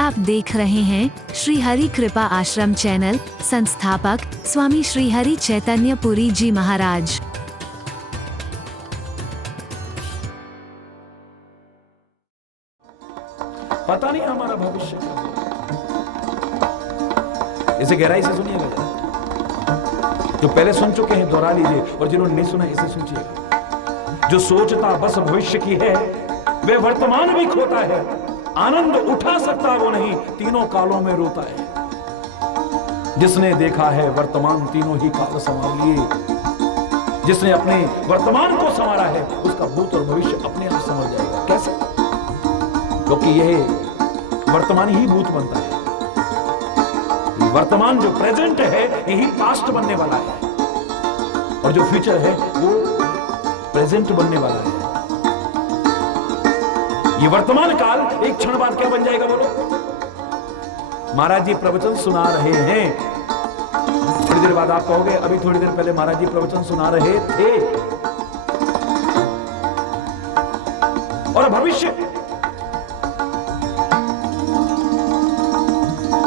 आप देख रहे हैं श्री हरि कृपा आश्रम चैनल। संस्थापक स्वामी श्री हरि चैतन्य पुरी जी महाराज। पता नहीं हमारा भविष्य क्या होगा। इसे गहराई से सुनिएगा जरा। जो पहले सुन चुके हैं दोहरा लीजिए, और जिन्होंने नहीं सुना इसे सुनिएगा। जो सोचता बस भविष्य की है, वे वर्तमान भी खोता है। आनंद उठा सकता वो नहीं, तीनों कालों में रोता है। जिसने देखा है वर्तमान, तीनों ही काल संभाल लिए। जिसने अपने वर्तमान को संवारा है, उसका भूत और भविष्य अपने आप संभल जाएगा। कैसे? क्योंकि यह वर्तमान ही भूत बनता है। वर्तमान जो प्रेजेंट है, यही पास्ट बनने वाला है, और जो फ्यूचर है वो प्रेजेंट बनने वाला है। ये वर्तमान काल एक क्षण बाद क्या बन जाएगा बोलो? महाराज जी प्रवचन सुना रहे हैं, थोड़ी देर बाद आप कहोगे अभी थोड़ी देर पहले महाराज जी प्रवचन सुना रहे थे। और भविष्य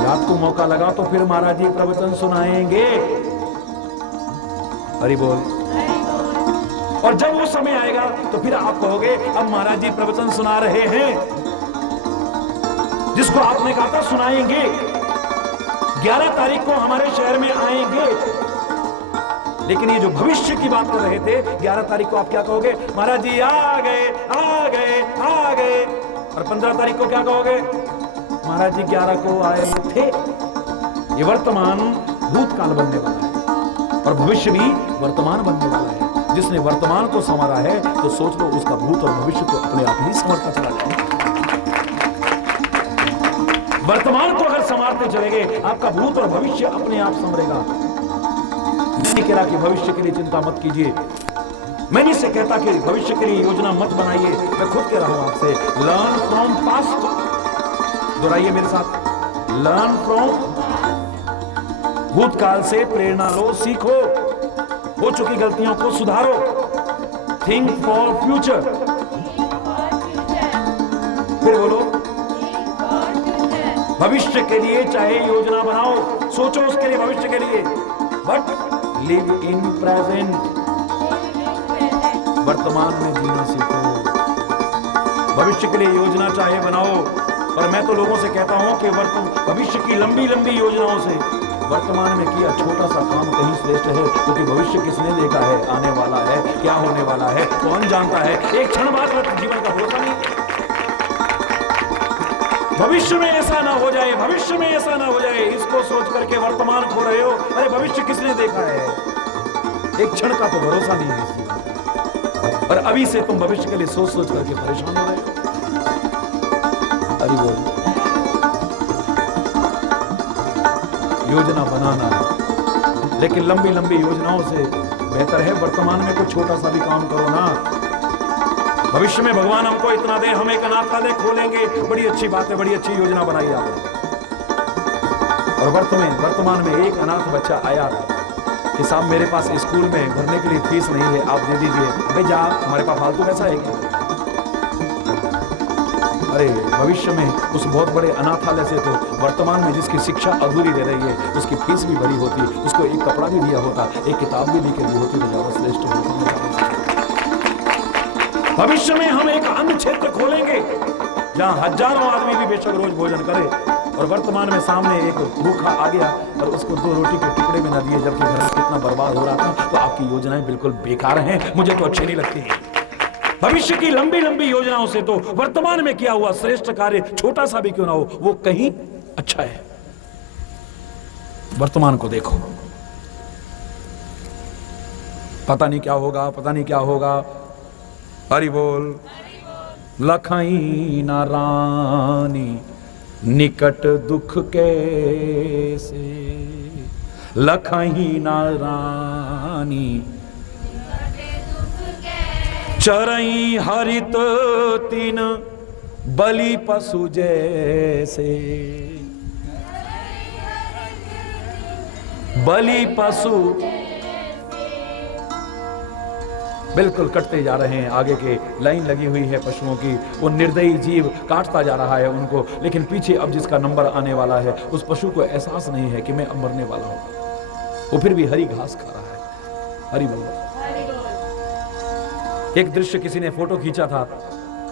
आपको मौका लगा तो फिर महाराज जी प्रवचन सुनाएंगे। हरि बोल। और जब वो समय आएगा तो फिर आप कहोगे अब महाराज जी प्रवचन सुना रहे हैं, जिसको आपने कहा था सुनाएंगे। 11 तारीख को हमारे शहर में आएंगे। लेकिन ये जो भविष्य की बात कर रहे थे, 11 तारीख को आप क्या कहोगे? महाराज जी आ गए आ गए आ गए। और 15 तारीख को क्या कहोगे? महाराज जी 11 को आए थे। ये वर्तमान भूतकाल बनने वाला है, और भविष्य भी वर्तमान बनने वाला है। जिसने वर्तमान को संवारा है तो सोच लो उसका भूत और भविष्य तो अपने आप ही संवरता चला जाएगा। वर्तमान को अगर संवारते चलेंगे, आपका भूत और भविष्य अपने आप संवरेगा। मैं नहीं कह रहा कि भविष्य के लिए चिंता मत कीजिए, मैं नहीं से कहता कि भविष्य के लिए योजना मत बनाइए। मैं खुद कह रहा हूं आपसे, लर्न फ्रॉम पास्ट। दोहराइए मेरे साथ, लर्न फ्रॉम। भूतकाल से प्रेरणा लो, सीखो, हो चुकी गलतियों को सुधारो। Think for future. फिर बोलो, भविष्य के लिए चाहे योजना बनाओ, सोचो उसके लिए, भविष्य के लिए, बट लिव इन प्रेजेंट। वर्तमान में जीना सीखो। भविष्य के लिए योजना चाहे बनाओ, पर मैं तो लोगों से कहता हूं कि भविष्य की लंबी लंबी योजनाओं से वर्तमान में किया छोटा सा काम कहीं श्रेष्ठ है। क्योंकि भविष्य किसने देखा है? आने वाला है, क्या होने वाला है कौन जानता है? एक क्षण बाद जीवन का भरोसा नहीं। भविष्य में ऐसा ना हो जाए, भविष्य में ऐसा ना हो जाए, इसको सोच करके वर्तमान खो रहे हो। अरे भविष्य किसने देखा है? एक क्षण का तो भरोसा नहीं है इस जीवन का। और अभी से तुम भविष्य के लिए सोच सोच करके परेशान हो रहे हो। हरि बोल। योजना बनाना, लेकिन लंबी लंबी योजनाओं से बेहतर है वर्तमान में कुछ छोटा सा भी काम करो ना। भविष्य में भगवान हमको इतना दे, हम एक अनाथालय खोलेंगे, बड़ी अच्छी बात है, बड़ी अच्छी योजना बनाई आपने। और वर्तमान में एक अनाथ बच्चा आया कि साहब मेरे पास स्कूल में भरने के लिए फीस नहीं है, आप दे दीजिए। अरे जा, हमारे पास फालतू पैसा है क्या? अरे भविष्य में उस बहुत बड़े अनाथालय से तो वर्तमान में जिसकी शिक्षा अधूरी रह रही है, उसकी फीस भी भरी होती, उसको एक कपड़ा भी दिया होता, एक किताब भी लेकर दी होती तो ज्यादा श्रेष्ठ होती। भविष्य में हम एक अन्न क्षेत्र खोलेंगे जहां हजारों आदमी भी बेशक रोज भोजन करे, और वर्तमान में सामने एक भूखा आ गया और उसको 2 रोटी के टुकड़े में न दिए, जबकि घर में कितना बर्बाद हो रहा था। तो आपकी योजनाएं बिल्कुल बेकार हैं, मुझे तो अच्छी नहीं लगती। भविष्य की लंबी लंबी योजनाओं से तो वर्तमान में किया हुआ श्रेष्ठ कार्य छोटा सा भी क्यों ना हो, वो कहीं अच्छा है। वर्तमान को देखो, पता नहीं क्या होगा, पता नहीं क्या होगा। हरि बोल। लखाई ना रानी निकट दुख कैसे, लखाई ना रानी चरई हरित तीन बलि पशु जैसे। बलि पशु बिल्कुल कटते जा रहे हैं। आगे के लाइन लगी हुई है पशुओं की, वो निर्दयी जीव काटता जा रहा है उनको, लेकिन पीछे अब जिसका नंबर आने वाला है उस पशु को एहसास नहीं है कि मैं अब मरने वाला हूं। वो फिर भी हरी घास खा रहा है। हरी बोल। एक दृश्य किसी ने फोटो खींचा था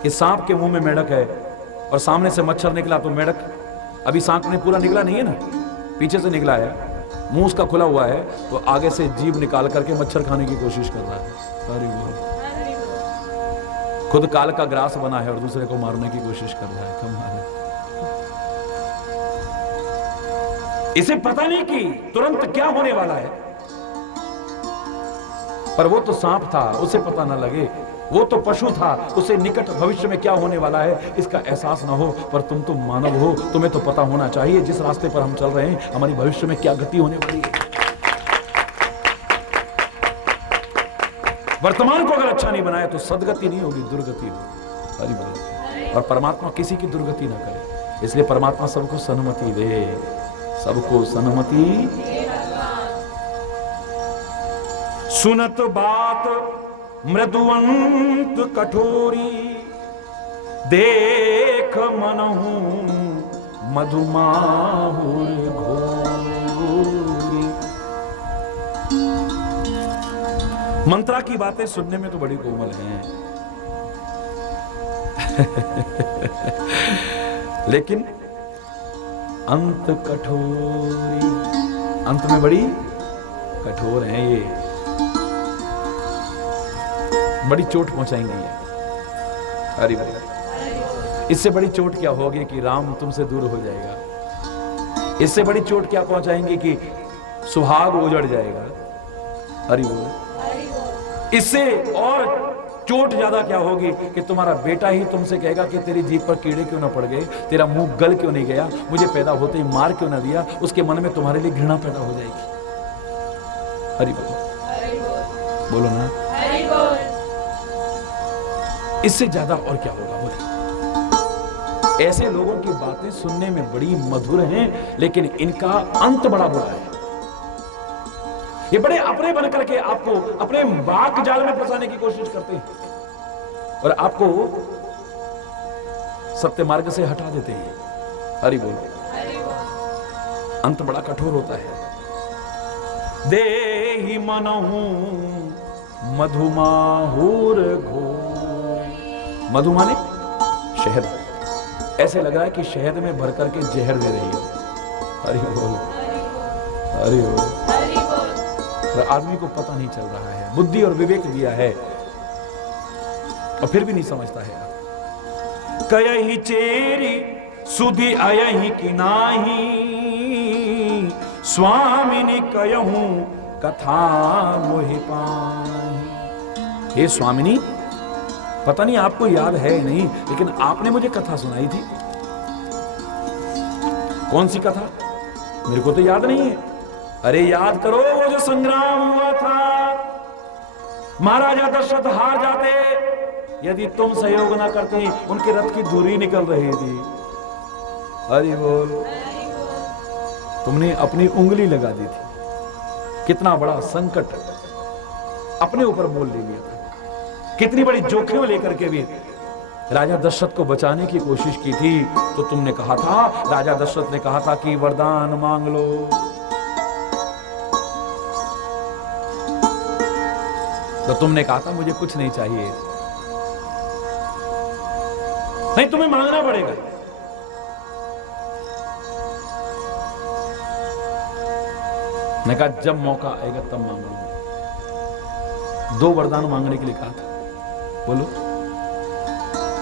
कि सांप के मुंह में मेंढक है और सामने से मच्छर निकला, तो मेंढक अभी सांप में पूरा निकला नहीं है ना, पीछे से निकला है, मुंह उसका खुला हुआ है, तो आगे से जीभ निकाल करके मच्छर खाने की कोशिश कर रहा है। अरे खुद काल का ग्रास बना है और दूसरे को मारने की कोशिश कर रहा है। कमाल है। इसे पता नहीं कि तुरंत क्या होने वाला है, पर वो तो सांप था, उसे पता ना लगे। वो तो पशु था, उसे निकट भविष्य में क्या होने वाला है इसका एहसास ना हो। पर तुम तो मानव हो, तुम्हें तो पता होना चाहिए जिस रास्ते पर हम चल रहे हैं हमारी भविष्य में क्या गति होने वाली है। वर्तमान को अगर अच्छा नहीं बनाया तो सदगति नहीं होगी, दुर्गति होगी। हरि बोल। और परमात्मा किसी की दुर्गति ना करे, इसलिए परमात्मा सबको सन्मति दे, सबको सन्मति। सुनत बात मृदुवंत कठोरी, देख मनहु मधुमाहुर घोरी। मंत्रा की बातें सुनने में तो बड़ी कोमल हैं लेकिन अंत कठोरी, अंत में बड़ी कठोर हैं ये, बड़ी चोट पहुंचाएंगे ये। हरि बोल। इससे बड़ी चोट क्या होगी कि राम तुमसे दूर हो जाएगा। इससे बड़ी चोट क्या पहुंचाएंगे कि सुहाग उजड़ जाएगा। हरि बोल। इससे और चोट ज्यादा क्या होगी कि तुम्हारा बेटा ही तुमसे कहेगा कि तेरी जीभ पर कीड़े क्यों ना पड़ गए, तेरा मुंह गल क्यों नहीं गया, मुझे पैदा होते ही मार क्यों ना दिया। उसके मन में तुम्हारे लिए घृणा पैदा हो जाएगी। हरि बोल। बोलो ना। इससे ज्यादा और क्या होगा। बोले ऐसे लोगों की बातें सुनने में बड़ी मधुर हैं, लेकिन इनका अंत बड़ा बुरा है। ये बड़े अपने बन करके आपको अपने वाक जाल में फंसाने की कोशिश करते हैं और आपको सत्य मार्ग से हटा देते हैं। हरि बोल। अंत बड़ा कठोर होता है। देहि मनहु मधुमाहुर घोर। मधु माने शहद। ऐसे लग रहा है कि शहद में भर करके जहर दे रही है। हरि बोल। हरि बोल। आदमी को पता नहीं चल रहा है, बुद्धि और विवेक दिया है और फिर भी नहीं समझता है। कयहि चेरी सुधि अयहि कि नाही, स्वामिनी कयहूं कथा मोहि पाहि। हे स्वामिनी, पता नहीं आपको याद है नहीं, लेकिन आपने मुझे कथा सुनाई थी। कौन सी कथा? मेरे को तो याद नहीं है। अरे याद करो वो जो संग्राम हुआ था, महाराजा दशरथ हार जाते, यदि तुम सहयोग ना करती, उनके रथ की धुरी निकल रही थी। हरि बोल। तुमने अपनी उंगली लगा दी थी। कितना बड़ा संकट अपने ऊपर मोल ले लिया था। कितनी बड़ी जोखिम लेकर के भी राजा दशरथ को बचाने की कोशिश की थी। तो तुमने कहा था, राजा दशरथ ने कहा था कि वरदान मांग लो। तो तुमने कहा था मुझे कुछ नहीं चाहिए। नहीं, तुम्हें मांगना पड़ेगा। मैं कहा जब मौका आएगा तब मांगूंगा। 2 वरदान मांगने के लिए कहा था। बोलो,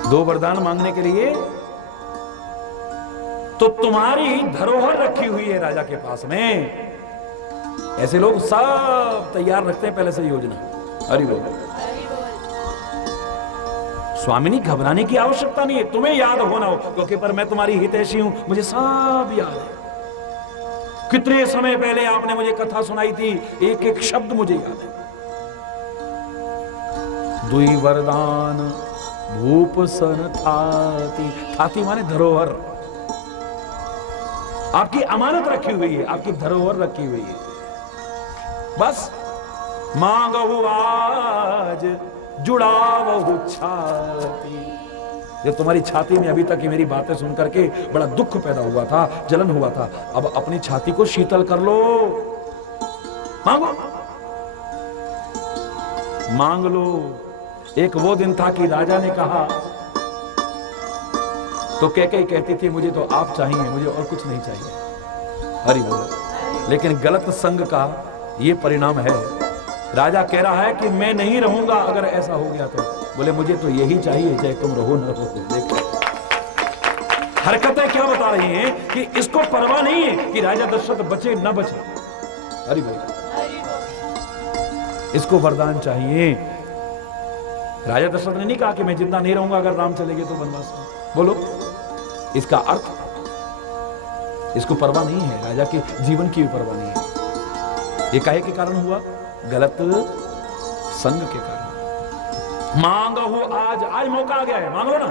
2 वरदान मांगने के लिए। तो तुम्हारी धरोहर रखी हुई है राजा के पास में। ऐसे लोग सब तैयार रखते हैं पहले से योजना। हरि बोल। स्वामिनी, घबराने की आवश्यकता नहीं है, तुम्हें याद होना हो, क्योंकि पर मैं तुम्हारी हितैषी हूं, मुझे सब याद है। कितने समय पहले आपने मुझे कथा सुनाई थी, एक एक शब्द मुझे याद है। 2 वरदान भूप सन थाती। थाती माने धरोहर। आपकी अमानत रखी हुई है, आपकी धरोहर रखी हुई है। बस मांगहु आज जुड़ावहु छाती। जब तुम्हारी छाती में अभी तक ये मेरी बातें सुन करके बड़ा दुख पैदा हुआ था, जलन हुआ था, अब अपनी छाती को शीतल कर लो। मांगो, मांग लो। एक वो दिन था कि राजा ने कहा तो कैकेयी कहती थी मुझे तो आप चाहिए, मुझे और कुछ नहीं चाहिए। हरि बोलो। लेकिन गलत संग का ये परिणाम है। राजा कह रहा है कि मैं नहीं रहूंगा अगर ऐसा हो गया तो। बोले मुझे तो यही चाहिए, चाहे तुम रहो न रहो। देखो हरकतें क्या बता रही हैं कि इसको परवाह नहीं है कि राजा दशरथ बचे न बचे। हरि बोलो। इसको वरदान चाहिए। राजा दशरथ ने नहीं कहा कि मैं जिंदा नहीं रहूंगा अगर राम चले गए तो वनवास में। बोलो इसका अर्थ, इसको परवाह नहीं है, राजा के जीवन की भी परवाह नहीं है। ये काहे के कारण हुआ? गलत संग के कारण। मांगहु आज, आज मौका आ गया है, मांग लो ना।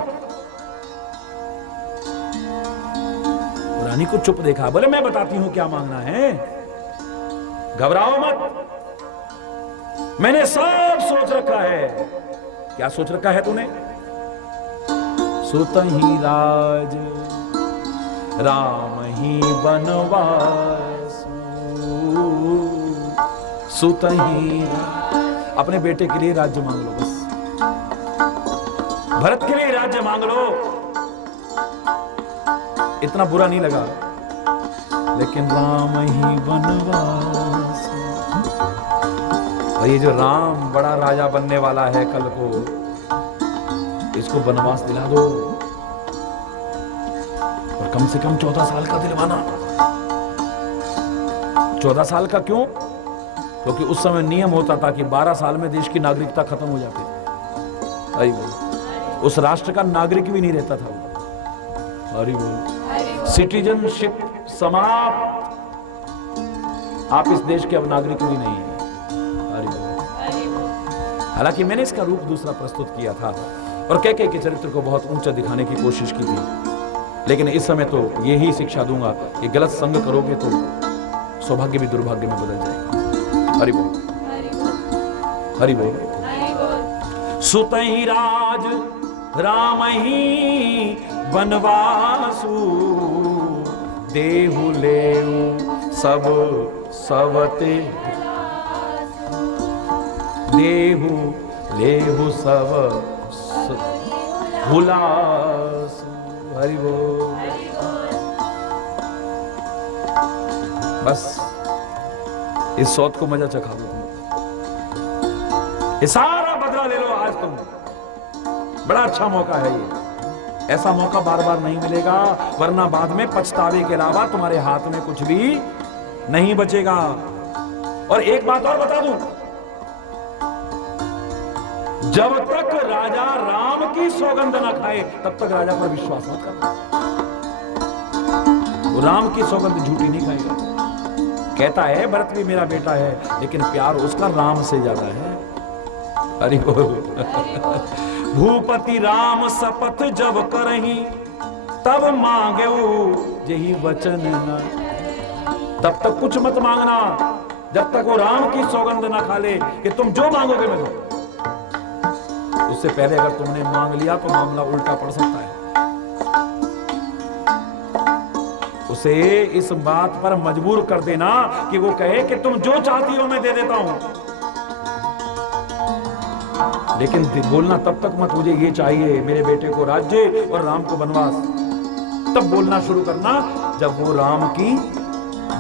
रानी को चुप देखा, बोले मैं बताती हूं क्या मांगना है, घबराओ मत, मैंने सब सोच रखा है। क्या सोच रखा है तूने? सुतहि राज राम ही बनवास, सुतहि। अपने बेटे के लिए राज्य मांग लो, बस भरत के लिए राज्य मांग लो। इतना बुरा नहीं लगा, लेकिन राम ही बनवास। और ये जो राम बड़ा राजा बनने वाला है कल को, इसको वनवास दिला दो, और कम से कम 14 साल का दिलवाना। 14 साल का क्यों? क्योंकि उस समय नियम होता था कि 12 साल में देश की नागरिकता खत्म हो जाती थी। हरि बोल। उस राष्ट्र का नागरिक भी नहीं रहता था। हरि बोल। सिटीजनशिप समाप्त। आप इस देश के अब नागरिक भी नहीं है। हरि बोल। हालांकि मैंने इसका रूप दूसरा प्रस्तुत किया था और कैकेयी के चरित्र को बहुत ऊंचा दिखाने की कोशिश की थी, लेकिन इस समय तो यही शिक्षा दूंगा कि गलत संग करोगे तो सौभाग्य भी दुर्भाग्य में बदल जाएगा। हरि बोल, हरि बोल। सुतहि राज राम ही बनवासु, देहु लेउ सब सवते, देहु लेहु सब हुलास। हरि बोल। बस इस सौत को मजा चखा दो तुम, ये सारा बदला ले लो आज तुम। बड़ा अच्छा मौका है ये, ऐसा मौका बार बार नहीं मिलेगा, वरना बाद में पछतावे के अलावा तुम्हारे हाथ में कुछ भी नहीं बचेगा। और एक बात और बता दूं, जब तक राजा राम की सौगंध न खाए तब तक राजा पर विश्वास मत करना। वो राम की सौगंध झूठी नहीं खाएगा। कहता है भरत भी मेरा बेटा है, लेकिन प्यार उसका राम से ज्यादा है। हरि बोल। भूपति राम शपथ जब करही, तब मांगे यही वचन न। तब तक कुछ मत मांगना जब तक वो राम की सौगंध ना खा ले कि तुम जो मांगोगे मैं दूं। उससे पहले अगर तुमने मांग लिया तो मामला उल्टा पड़ सकता है। उसे इस बात पर मजबूर कर देना कि वो कहे कि तुम जो चाहती हो मैं दे देता हूं, लेकिन बोलना तब तक मत मुझे ये चाहिए, मेरे बेटे को राज्य और राम को वनवास। तब बोलना शुरू करना जब वो राम की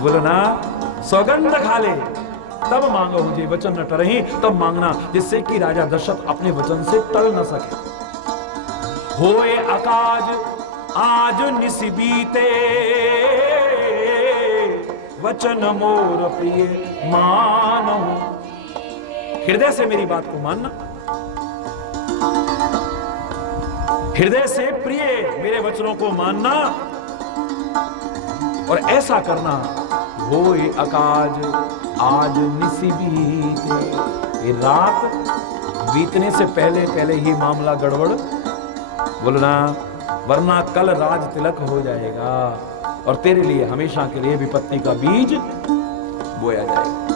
बोलना सौगंध खा ले, तब मांगो मुझे वचन न टरही। तब मांगना जिससे कि राजा दशरथ अपने वचन से टल न सके। होए अकाज आज निस बीते, वचन मोर प्रिय मानो। हृदय से मेरी बात को मानना, हृदय से प्रिय मेरे वचनों को मानना और ऐसा करना। होए अकाज आज निसी बीते, ये रात बीतने से पहले पहले ही मामला गड़बड़ बोलना, वरना कल राज तिलक हो जाएगा और तेरे लिए हमेशा के लिए विपत्ति का बीज बोया जाएगा।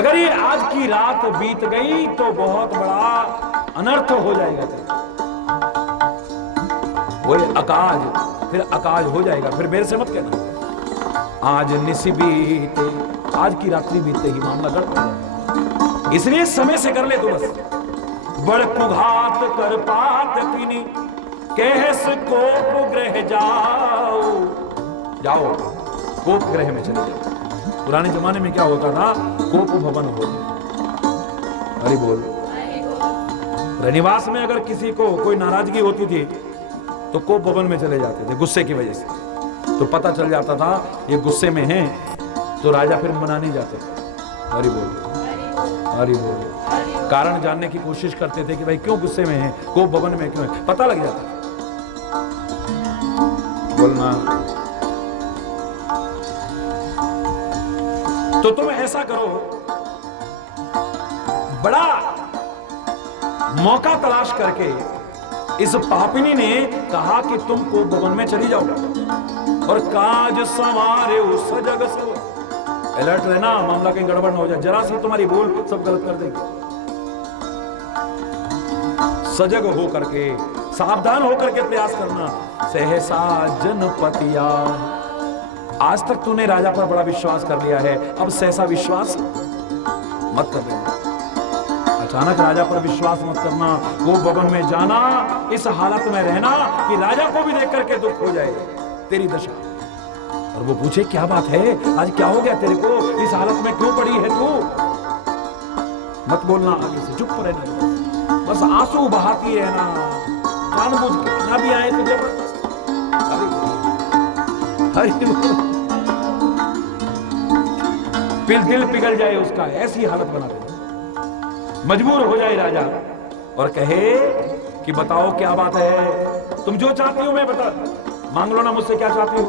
अगर ये आज की रात बीत गई तो बहुत बड़ा अनर्थ हो जाएगा तेरा। वो अकाज, फिर अकाज हो जाएगा। फिर मेरे से मत कहना आज निसी बीते, आज की रात्रि बीतते ही मामला गड़बड़। इसलिए समय से कर ले तो बस। बड़ कुघात कर पात किनी, कहस कोप ग्रह जाओ। जाओ कोप ग्रह में चले जाओ। पुराने जमाने में क्या होता था, कोप भवन होते। अरे बोल। रनिवास में अगर किसी को कोई नाराजगी होती थी तो कोप भवन में चले जाते थे गुस्से की वजह से। तो पता चल जाता था ये गुस्से में है, तो राजा फिर मनाने जाते थे। हरि बोल, हरि बोल। कारण जानने की कोशिश करते थे कि भाई क्यों गुस्से में है, कोप भवन में क्यों है, पता लग जाता। बोलना। तो तुम ऐसा करो, बड़ा मौका तलाश करके इस पापिनी ने कहा कि तुम कोप भवन में चली जाओ और काज संवारे उस सजग सब। अलर्ट रहना, मामला कहीं गड़बड़ ना हो जाए। जरा सी तुम्हारी भूल सब गलत कर देगी। सजग हो करके, सावधान होकर के प्रयास करना। सहसा जनपतिया, आज तक तूने राजा पर बड़ा विश्वास कर लिया है, अब सहसा विश्वास मत कर देना। अचानक राजा पर विश्वास मत करना। वो भवन में जाना, इस हालत में रहना कि राजा को भी देख करके दुख हो जाए तेरी दशा, और वो पूछे क्या बात है, आज क्या हो गया तेरे को, इस हालत में क्यों पड़ी है तू। मत बोलना आगे से, चुप रहना, बस आंसू बहाती रहना, जानबूझ के ना भी आए तो जबरदस्त। दिल पिघल जाए उसका, ऐसी हालत बना दे। मजबूर हो जाए राजा और कहे कि बताओ क्या बात है, तुम जो चाहती हो मैं बता, मांग लो ना मुझसे क्या चाहती हो।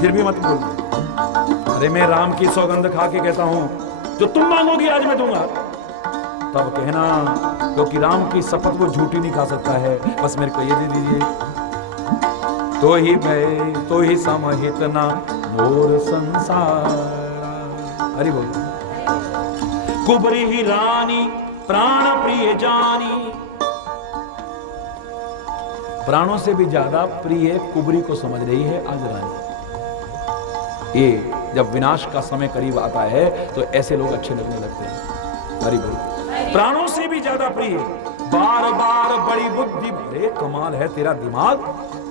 फिर भी मत बोल। अरे मैं राम की सौगंध खा के कहता हूं, जो तुम मांगोगी आज मैं दूंगा। तब कहना, क्योंकि राम की शपथ वो झूठी नहीं खा सकता है, बस मेरे को ये दे दीजिए। तो ही भय तो ही समहित ना मोर संसार। हरि बोल। कुबरी ही रानी प्राण प्रिय जानी, प्राणों से भी ज्यादा प्रिय कुबरी को समझ रही है आज रानी। ये जब विनाश का समय करीब आता है तो ऐसे लोग अच्छे लगने लगते हैं। हरि बोल। प्राणों से भी ज्यादा प्रिय, बार बार बड़ी बुद्धि। अरे कमाल है तेरा दिमाग,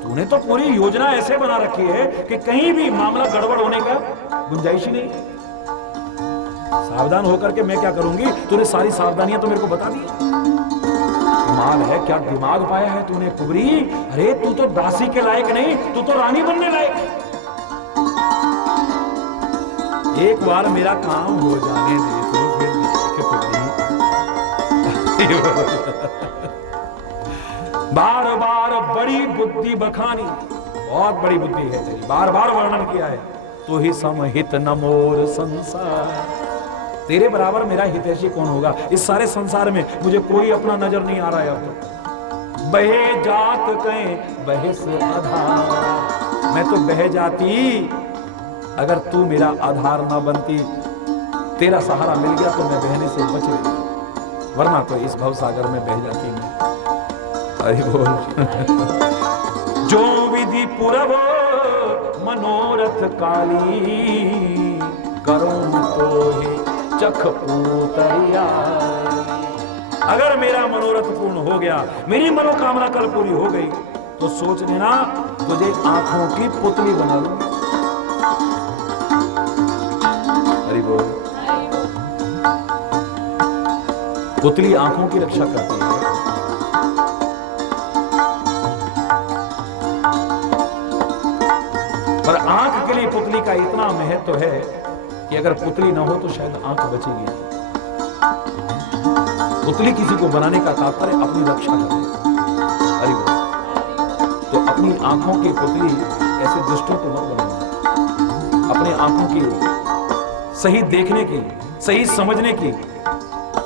तूने तो पूरी योजना ऐसे बना रखी है कि कहीं भी मामला गड़बड़ होने का गुंजाइश ही नहीं। सावधान होकर के मैं क्या करूंगी, तूने सारी सावधानियां तो मेरे को बता दी। कमाल है, क्या दिमाग पाया है तूने कुबरी। अरे तू तो दासी के लायक नहीं, तू तो रानी बनने लायक है। एक बार मेरा काम हो जाने दे तो फिर देख कुबरी। बार बार बड़ी बुद्धि बखानी, बहुत बड़ी बुद्धि है तेरी, बार बार वर्णन किया है। तो ही समहित न मोर संसार, तेरे बराबर मेरा हितैषी कौन होगा इस सारे संसार में। मुझे कोई अपना नजर नहीं आ रहा है अब तो। बहे जात कहें बहिस आधार, मैं तो बह जाती अगर तू मेरा आधार ना बनती। तेरा सहारा मिल गया तो मैं बहने से बच गई, वरना तो इस भवसागर में बह जाती मैं। हरि बोल। जो विधि पुरव मनोरथ काली, करूं तो ही चख पूतरिया। अगर मेरा मनोरथ पूर्ण हो गया, मेरी मनोकामना कल पूरी हो गई, तो सोच लेना तुझे आंखों की पुतली बना लूंगा। हरि बोल। पुतली आंखों की रक्षा करती है। पर आंख के लिए पुतली का इतना महत्व है कि अगर पुतली ना हो तो शायद आंख बचेगी। पुतली किसी को बनाने का तात्पर्य अपनी रक्षा करना। हरि बोल। तो अपनी आंखों की पुतली ऐसे दुष्टों को मत बनाना। अपनी आंखों की सही देखने की, सही समझने की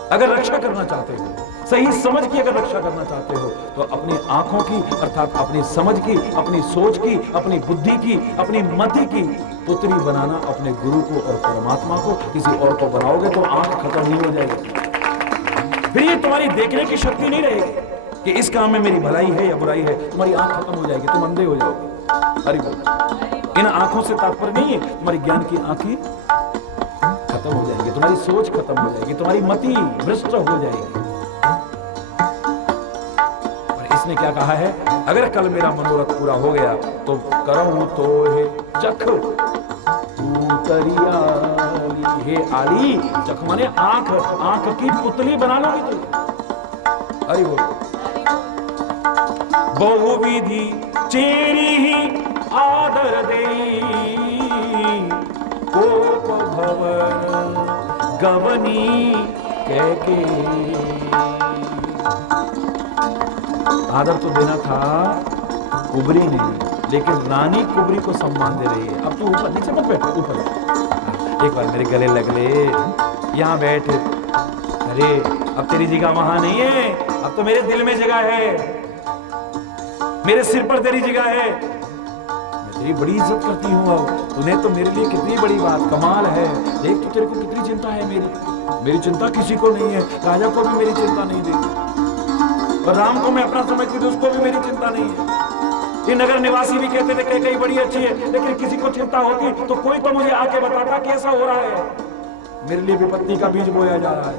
अगर रक्षा करना चाहते हो सही समझ की अगर रक्षा करना चाहते हो तो अपनी आंखों की अर्थात अपनी समझ की, अपनी सोच की, अपनी बुद्धि की, अपनी मति की पुत्री बनाना अपने गुरु को और परमात्मा को। किसी और को बनाओगे तो आंख खत्म नहीं हो जाएगी, फिर ये तुम्हारी देखने की शक्ति नहीं रहेगी कि इस काम में मेरी भलाई है या बुराई है। तुम्हारी आंख खत्म हो जाएगी, तुम अंधे हो जाओगे। हरि बोल। इन आंखों से तात्पर्य नहीं है तुम्हारी ज्ञान की आंखें खत्म हो जाएगी, तुम्हारी सोच खत्म हो जाएगी, तुम्हारी मति भ्रष्ट हो जाएगी। इसने क्या कहा है, अगर कल मेरा मनोरथ पूरा हो गया तो करऊं तो हे चख उतरियाली। हे आली, चख माने आंख, आंख की पुतली बना लोगी तुम। अरे वो बहुविधि चेरी ही आदर दे, कोप भवन गवनी कैके। आदर तो देना था कुबरी ने, लेकिन रानी कुबरी को सम्मान दे रही है। अब तू ऊपर, नीचे मत बैठ, ऊपर एक बार मेरे गले लग ले, यहाँ बैठ। अरे अब तेरी जगह वहां नहीं है, अब तो मेरे दिल में जगह है, मेरे सिर पर तेरी जगह है। मैं तेरी बड़ी इज्जत करती हूँ। अब तूने तो मेरे लिए कितनी बड़ी बात, कमाल है। देख तो तेरे को कितनी चिंता है मेरी चिंता किसी को नहीं है। राजा को भी मेरी चिंता नहीं थी, और राम को मैं अपना समझती थी, उसको भी मेरी चिंता नहीं है। ये नगर निवासी भी कहते थे कैकेयी बड़ी अच्छी है, लेकिन किसी को चिंता होती तो कोई तो मुझे आके बताता कैसा हो रहा है। मेरे लिए विपत्ति का बीज बोया जा रहा है।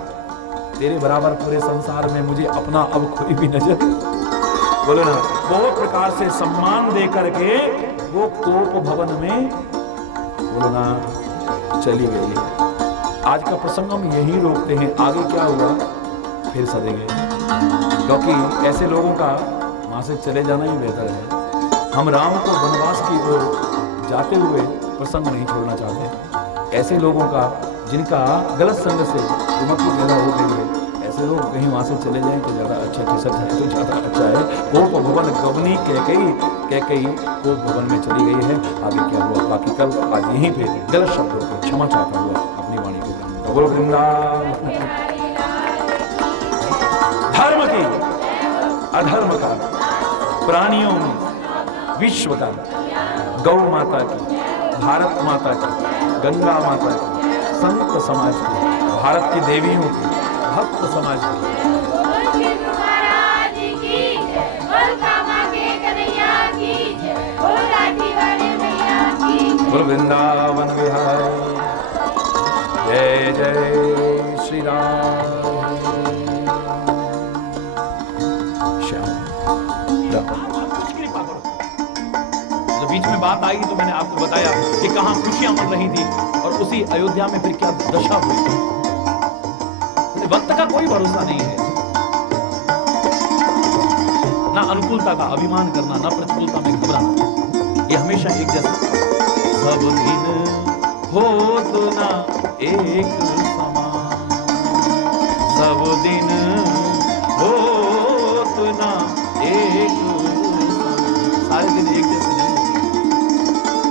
तेरे बराबर पूरे संसार में मुझे अपना अब कोई भी नजर, बोलो ना, बहुत प्रकार से सम्मान दे करके वो कोप भवन में, बोलो ना, चली गई है। आज का प्रसंग हम यही रोकते हैं, आगे क्या हुआ फिर सदेंगे, क्योंकि ऐसे लोगों का वहां से चले जाना ही बेहतर है। हम राम को वनवास की ओर जाते हुए प्रसंग नहीं छोड़ना चाहते। ऐसे लोगों का जिनका गलत संग से उम्मती पैदा हो गई है, ऐसे लोग कहीं वहां से चले जाएं तो ज्यादा अच्छा, किसक है तो ज्यादा अच्छा है। कोप भवन गवनी कैकेयी कोप भवन में चली गई है। आगे क्या हुआ बाकी कल, आज यहीं पे गलत शब्दों को क्षमा चाहता हुआ अपनी वाणी को बोलो। वृंदावन धर्म की, अधर्म का, प्राणियों में, विश्व का, गौ माता की, भारत माता की, गंगा माता की, संत समाज की, भारत की देवियों की, भक्त समाज की, बोल वृंदावन बिहारी जय जय श्री राम। तो बीच में बात आई तो मैंने आपको बताया कि कहां खुशियां मन रही थी और उसी अयोध्या में फिर क्या दशा हुई। वक्त का कोई भरोसा नहीं है, ना अनुकूलता का अभिमान करना, ना प्रतिकूलता में घबराना। ये हमेशा एक जैसा, सब दिन हो तो ना एक समान, सब दिन हो तो ना एक समान, सारे दिन एक जैसे नहीं।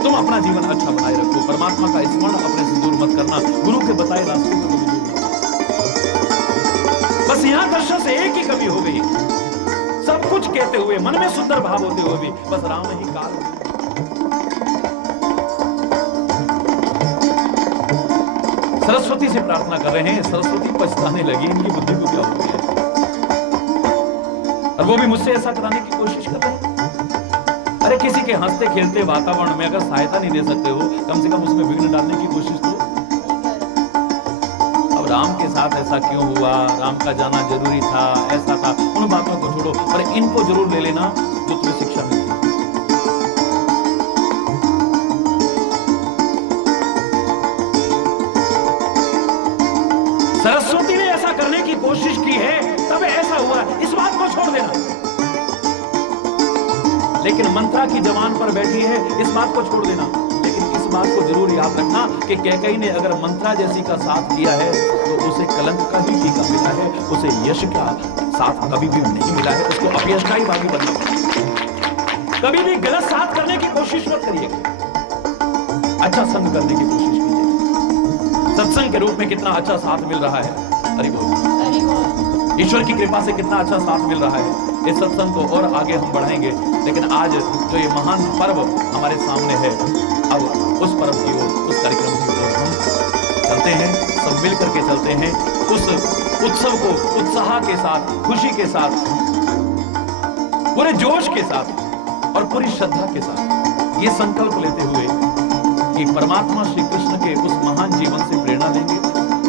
तुम अपना जीवन अच्छा बनाए रखो, परमात्मा का स्मरण अपने से दूर मत करना, गुरु के बताए रास्ते को कभी दूर मत। बस यहां दर्शन से एक ही कमी हो गई, सब कुछ कहते हुए, मन में सुंदर भाव होते हुए भी बस राम ही काल। सरस्वती से प्रार्थना कर रहे हैं, सरस्वती पछताने लगी, इनकी बुद्धि को क्या हो गया, और वो भी मुझसे ऐसा कराने की कोशिश कर रहे हैं। अरे किसी के हंसते खेलते वातावरण में अगर सहायता नहीं दे सकते हो, कम से कम उसमें विघ्न डालने की कोशिश करो। अब राम के साथ ऐसा क्यों हुआ, राम का जाना जरूरी था, ऐसा था, उन बातों को छोड़ो, पर इनको जरूर ले लेना जो तुम्हें शिक्षा मिलती है। सरस्वती ने ऐसा करने की कोशिश की है, तब ऐसा हुआ, इस बात को छोड़ देना। लेकिन मंत्रा की जवान पर बैठी है, इस बात को छोड़ देना। लेकिन इस बात को जरूर याद रखना कि कैकेयी ने अगर मंत्रा जैसी का साथ किया है तो उसे कलंक का ही टीका मिला है, उसे यश का साथ कभी भी नहीं मिला है, उसको अपयश का ही भागी बनना पड़ा। कभी भी गलत साथ करने की कोशिश मत करिएगा, अच्छा संग करने की कोशिश कीजिए। सत्संग के रूप में कितना अच्छा साथ मिल रहा है। हरि बोल। ईश्वर की कृपा से कितना अच्छा साथ मिल रहा है। इस सत्संग को और आगे हम बढ़ाएंगे, लेकिन आज जो ये महान पर्व हमारे सामने है, अब उस पर्व की ओर, उस कार्यक्रम की ओर हम चलते हैं, सब मिल करके चलते हैं। उस उत्सव को उत्साह के साथ, खुशी के साथ, पूरे जोश के साथ और पूरी श्रद्धा के साथ ये संकल्प लेते हुए कि परमात्मा श्री कृष्ण के उस महान जीवन से प्रेरणा लेंगे।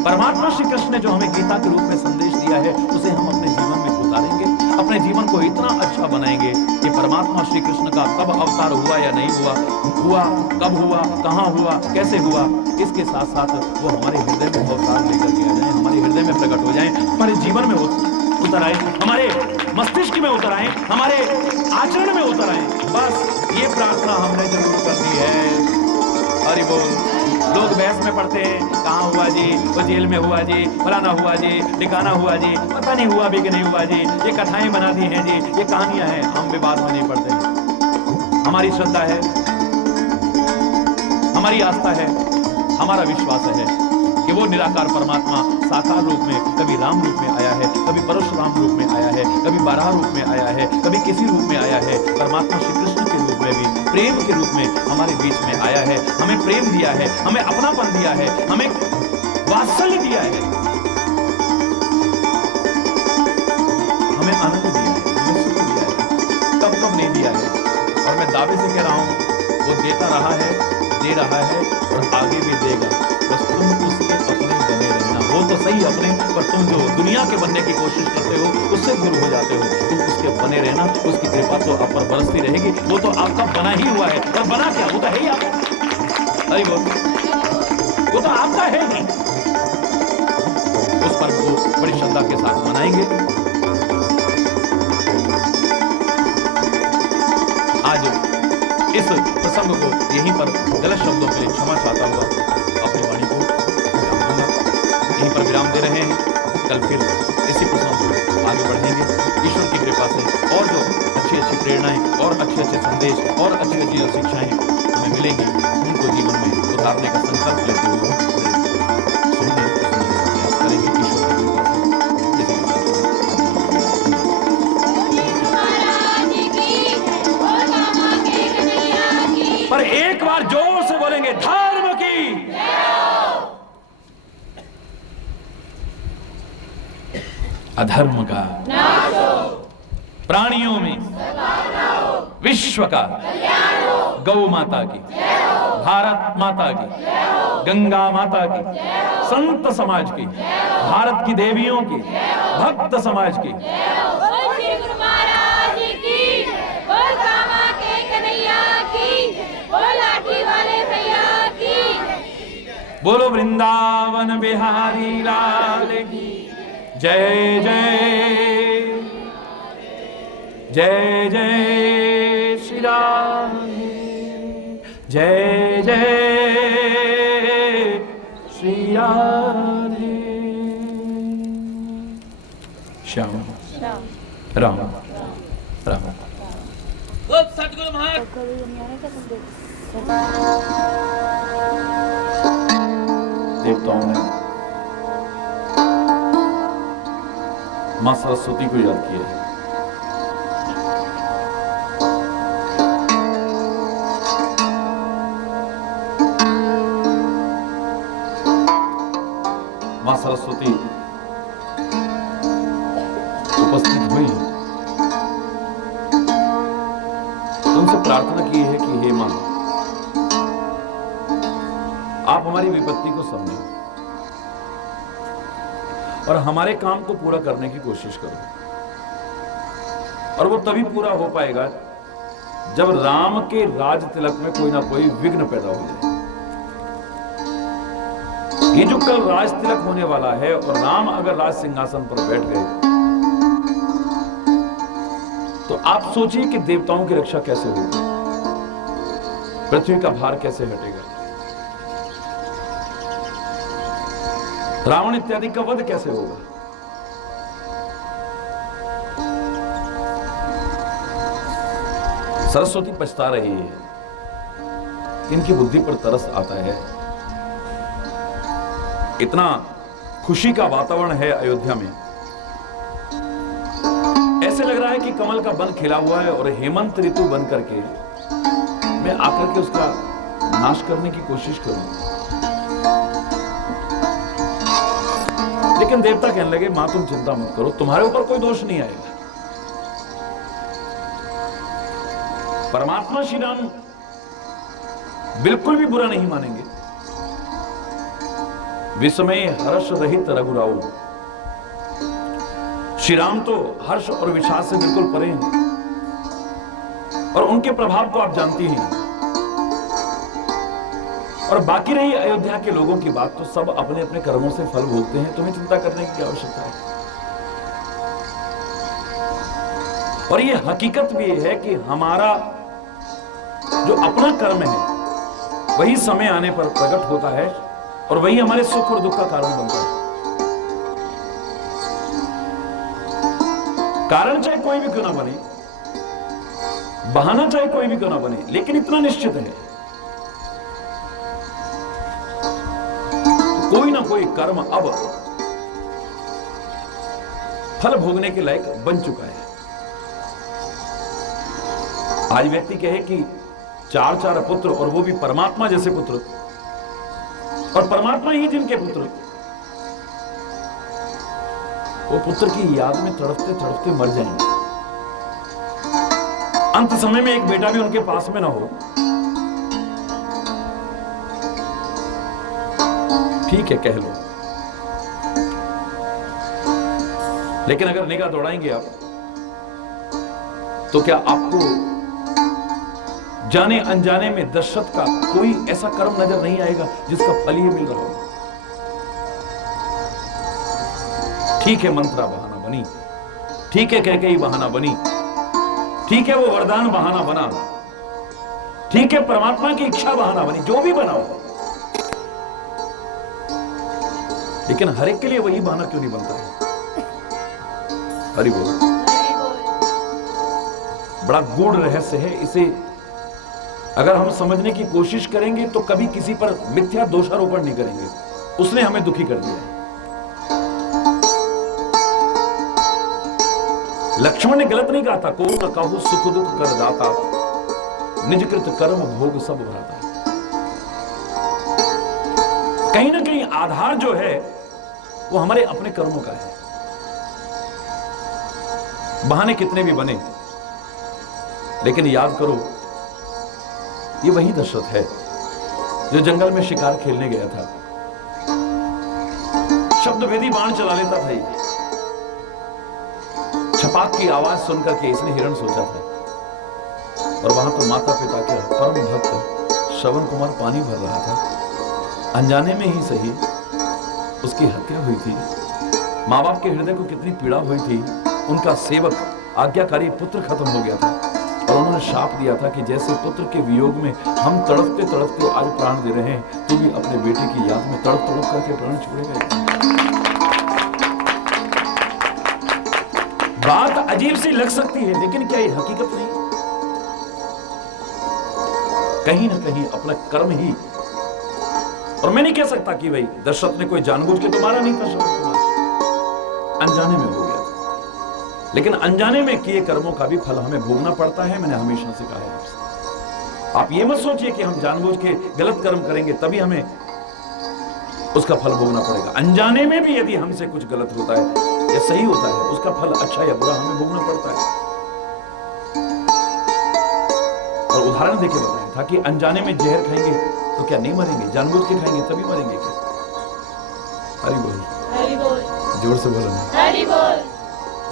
परमात्मा श्री कृष्ण ने जो हमें गीता के रूप में संदेश दिया है, उसे हम अपने जीवन में उतारेंगे, अपने जीवन को इतना अच्छा बनाएंगे कि परमात्मा श्री कृष्ण का कब अवतार हुआ या नहीं हुआ, कब हुआ, कहां हुआ, कैसे हुआ, इसके साथ साथ वो हमारे हृदय में अवतार लेकर के आ जाए, हमारे हृदय में प्रकट हो जाए, हमारे जीवन में उतर आए, हमारे मस्तिष्क में उतर आए, हमारे आचरण में उतर आए। बस ये प्रार्थना हमने जरूर करनी है। हरि बोल। लोग बहस में पढ़ते हैं, कहाँ हुआ जी, वो जेल में हुआ जी, फलाना हुआ जी, ठिकाना हुआ जी, पता नहीं हुआ भी कि नहीं हुआ जी, ये कथाएं बना दी हैं जी, ये कहानियां हैं। हम विवाद में नहीं पढ़ते। हमारी श्रद्धा है, हमारी आस्था है, हमारा विश्वास है कि वो निराकार परमात्मा साकार रूप में, कभी राम रूप में आया है, कभी परशुराम रूप में आया है, कभी बारह रूप में आया है, कभी किसी रूप में आया है। परमात्मा श्री कृष्ण के रूप में भी, प्रेम के रूप में हमारे बीच में आया है, हमें प्रेम दिया है, हमें अपनापन दिया है, हमें वात्सल्य दिया है, हमें आनंद दिया है, हमें सुख दिया है, कब कब नहीं दिया है। और मैं दावे से कह रहा हूं, वो देता रहा है, दे रहा है और आगे भी देगा। बस तुम उसके अपने बने रहना। वो तो सही अपने, पर तुम जो दुनिया के बनने की कोशिश करते हो, उससे दूर हो जाते हो। तुम उसके बने रहना, उसकी कृपा तो आप पर बरसती रहेगी। वो तो आपका बना ही हुआ है, और बना क्या, वो तो है ही आपका। अरे वो तो आपका है ही। उस पर्व को बड़ी श्रद्धा के साथ मनाएंगे। आज इस प्रसंग को यहीं पर गलत शब्दों के लिए क्षमा चाहता हुआ अपनी वाणी को यहीं पर विराम दे रहे हैं। कल फिर इसी प्रसंग को आगे बढ़ेंगे ईश्वर की कृपा से। और जो अच्छी अच्छी प्रेरणाएं और अच्छे अच्छे संदेश और अच्छी अच्छी जो शिक्षाएं हमें मिलेंगी, उनको जीवन में उतारने का संकल्प लेते हुए सुनने प्रयास करेंगे ईश्वर की कृपा से। पर एक बार जोर से बोलेंगे, धर्म की, अधर्म का नाश हो, प्राणियों में विश्व का गौ माता की, भारत माता की, गंगा माता की, संत समाज की, भारत की देवियों की, भक्त समाज की, बोलो वृंदावन बिहारी लाल की जय जय। जय जय श्री राम, जय जय श्री राधे श्याम राम राम। सतगुरु महाराज देवताओं ने मां सरस्वती को याद किया है। मां सरस्वती उपस्थित हुई, तुमसे प्रार्थना की है कि हे मां, आप हमारी विपत्ति को समझो और हमारे काम को पूरा करने की कोशिश करो। और वो तभी पूरा हो पाएगा जब राम के राज तिलक में कोई ना कोई विघ्न पैदा हो जाए। ये जो कल राज तिलक होने वाला है और राम अगर राज सिंहासन पर बैठ गए, तो आप सोचिए कि देवताओं की रक्षा कैसे होगी, पृथ्वी का भार कैसे हटेगा, रावण इत्यादि का वध कैसे होगा। सरस्वती पछता रही है, इनकी बुद्धि पर तरस आता है। इतना खुशी का वातावरण है अयोध्या में, है कि कमल का वन खिला हुआ है और हेमंत ऋतु बन करके मैं आकर के उसका नाश करने की कोशिश करूं। लेकिन देवता कहने लगे, मां तुम चिंता मत करो, तुम्हारे ऊपर कोई दोष नहीं आएगा। परमात्मा श्री राम बिल्कुल भी बुरा नहीं मानेंगे। विस्मय हर्ष रहित रघुराऊ, श्री राम तो हर्ष और विषाद से बिल्कुल परे हैं और उनके प्रभाव को आप जानती हैं। और बाकी रही अयोध्या के लोगों की बात, तो सब अपने अपने कर्मों से फल भोगते हैं, तुम्हें चिंता करने की क्या आवश्यकता है। और ये हकीकत भी है कि हमारा जो अपना कर्म है वही समय आने पर प्रकट होता है और वही हमारे सुख और दुख का कारण बनता है। कारण चाहे कोई भी क्यों ना बने, बहाना चाहे कोई भी क्यों ना बने, लेकिन इतना निश्चित है कोई ना कोई कर्म अब फल भोगने के लायक बन चुका है। आज व्यक्ति कहे कि चार चार पुत्र और वो भी परमात्मा जैसे पुत्र, और परमात्मा ही जिनके पुत्र, वो पुत्र की याद में तड़पते तड़पते मर जाएंगे। अंत समय में एक बेटा भी उनके पास में ना हो, ठीक है कह लो, लेकिन अगर निगाह दौड़ाएंगे आप तो क्या आपको जाने अनजाने में दशरथ का कोई ऐसा कर्म नजर नहीं आएगा जिसका फल ही मिल रहा हो। ठीक है मंत्रा बहाना बनी, ठीक है कैकेयी बहाना बनी, ठीक है वो वरदान बहाना बना, ठीक है परमात्मा की इच्छा बहाना बनी, जो भी बनाओ, लेकिन हर एक के लिए वही बहाना क्यों नहीं बनता है। हरि बोल। बड़ा गूढ़ रहस्य है, इसे अगर हम समझने की कोशिश करेंगे तो कभी किसी पर मिथ्या दोषारोपण नहीं करेंगे। उसने हमें दुखी कर दिया। लक्ष्मण ने गलत नहीं कहा था, को न कहूं सुख दुख कर दाता, निजकृत कर्म भोग सब भराता। कहीं ना कहीं आधार जो है वो हमारे अपने कर्मों का है। बहाने कितने भी बने, लेकिन याद करो ये वही दशरथ है जो जंगल में शिकार खेलने गया था। शब्दभेदी बाण चला लेता था। छपाक की आवाज सुनकर के इसने हिरण सोचा था, और वहां तो माता पिता के परम भक्त श्रवण कुमार पानी भर रहा था। अनजाने में ही सही उसकी हत्या हुई थी। मां बाप के हृदय को कितनी पीड़ा हुई थी। उनका सेवक आज्ञाकारी पुत्र खत्म हो गया था और उन्होंने शाप दिया था कि जैसे पुत्र के वियोग में हम तड़पते तड़पते आज प्राण दे रहे हैं, तू भी अपने बेटे की याद में तड़प तड़प करके प्राण छोड़ेगा। बात अजीब सी लग सकती है, लेकिन क्या ये हकीकत नहीं? कहीं ना कहीं अपना कर्म ही, और मैं नहीं कह सकता कि भाई दशरथ ने कोई जानबूझ के तो मारा नहीं था, शरद कुमार अनजाने में हो गया था। लेकिन अनजाने में किए कर्मों का भी फल हमें भोगना पड़ता है। मैंने हमेशा से कहा है आपसे, आप ये मत सोचिए कि हम जानबूझ के गलत कर्म करेंगे तभी हमें उसका फल भोगना पड़ेगा। अनजाने में भी यदि हमसे कुछ गलत होता है या सही होता है, उसका फल अच्छा या बुरा हमें भोगना पड़ता है। और उदाहरण देके बताया था कि अनजाने में जहर खाएंगे तो क्या नहीं मरेंगे? जानबूझ के खाएंगे तभी मरेंगे क्या? हरि बोल, हरि बोल, जोर से बोलो ना, हरि बोल।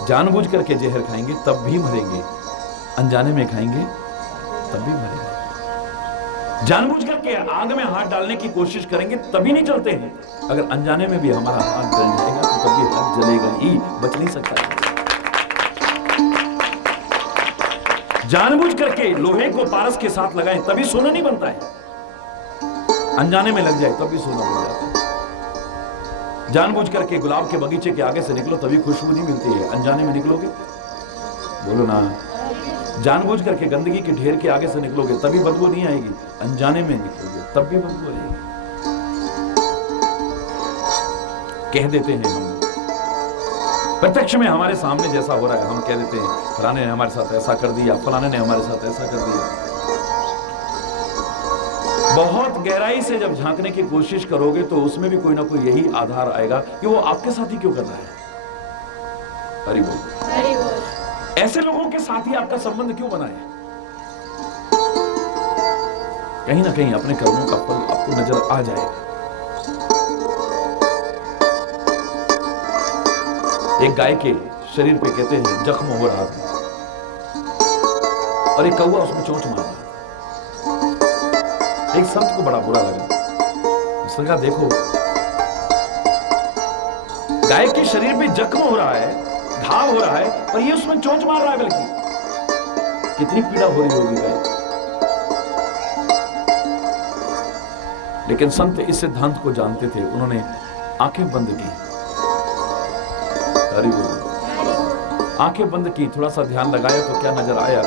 जानबूझ करके जहर खाएंगे तब भी मरेंगे, अनजाने में खाएंगे तब भी मरेंगे। जानबूझ करके आग में हाथ डालने की कोशिश करेंगे तभी नहीं चलते हैं। अगर अनजाने में भी हमारा हाथ जल जाएगा तो तभी हाथ जलेगा ही, बच नहीं सकता है। जानबूझ करके लोहे को पारस के साथ लगाएं तभी सोना नहीं बनता है। अनजाने में लग जाए तभी सोना बन जाता है। जानबूझ करके गुलाब के बगीचे के आगे से निकलो तभी खुशबू नहीं मिलती है, अनजाने में निकलोगे, बोलो ना। जानबूझ करके गंदगी के ढेर के आगे से निकलोगे तभी बदबू नहीं आएगी, अनजाने में निकलोगे तब भी बदबू आएगी। कह देते हैं हम, प्रत्यक्ष में हमारे सामने जैसा हो रहा है हम कह देते हैं फलाने ने हमारे साथ ऐसा कर दिया, फलाने ने हमारे साथ ऐसा कर दिया। बहुत गहराई से जब झांकने की कोशिश करोगे तो उसमें भी कोई ना कोई यही आधार आएगा कि वो आपके साथ ही क्यों कर रहा है। हरि बोल। हरि बोल। ऐसे लोगों के साथ ही आपका संबंध क्यों बना है? कहीं ना कहीं अपने कर्मों का फल आपको नजर आ जाएगा। एक गाय के शरीर पे कहते हैं जख्म हो रहा था और एक कौवा उसमें चोट मार रहा था। एक संत को बड़ा बुरा लगा। उसने कहा देखो गाय के शरीर पे जख्म हो रहा है, घाव हो रहा है और ये उसमें चोट मार रहा है, बल्कि कितनी पीड़ा हो रही होगी गाय। लेकिन संत इस सिद्धांत को जानते थे, उन्होंने आंखें बंद की। हरि बोल। आंखें बंद की, थोड़ा सा ध्यान लगाया तो क्या नजर आया?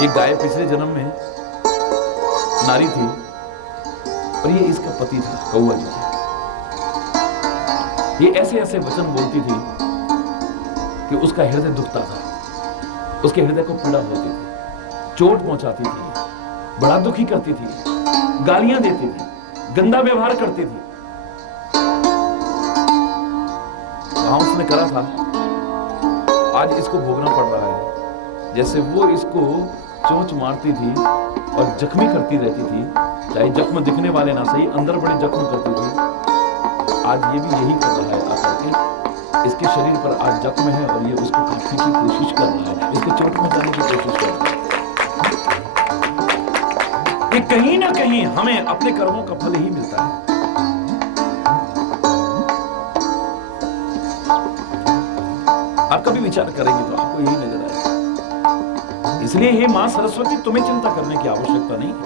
ये गाय पिछले जन्म में नारी थी और ये इसका पति था, कौवा जी। ये ऐसे ऐसे वचन बोलती थी कि उसका हृदय दुखता था, उसके हृदय को पीड़ा होती थी, चोट पहुंचाती थी, बड़ा दुखी करती थी, गालियां देती थी, गंदा व्यवहार करती थी। वहां उसने करा था, आज इसको भोगना पड़ रहा है। जैसे वो इसको चोंच मारती थी और जख्मी करती रहती थी, चाहे जख्म दिखने वाले ना सही, अंदर बड़े जख्म करती थी, आज ये भी यही कर रहा है आकर के। इसके शरीर पर आज जख्म है और ये उसको काटने की कोशिश कर रहा है, इसको चोट पहुंचाने की कोशिश कर रहा है। ये कहीं ना कहीं हमें अपने कर्मों का फल ही मिलता है। आप कभी विचार करेंगे तो आपको यही नजर आएगा। इसलिए हे मां सरस्वती, तुम्हें चिंता करने की आवश्यकता नहीं है।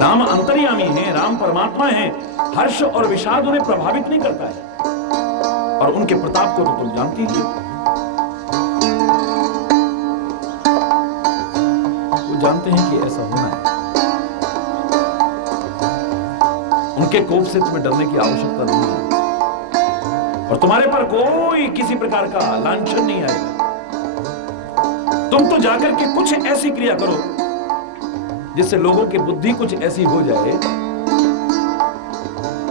राम अंतर्यामी हैं, राम परमात्मा हैं, हर्ष और विषाद उन्हें प्रभावित नहीं करता है और उनके प्रताप को तो तुम जानती ही हो। वो जानते हैं कि ऐसा होना है। उनके कोप से तुम्हें डरने की आवश्यकता नहीं है और तुम्हारे पर कोई किसी प्रकार का लांछन नहीं आएगा। तुम तो जाकर के कुछ ऐसी क्रिया करो जिससे लोगों की बुद्धि कुछ ऐसी हो जाए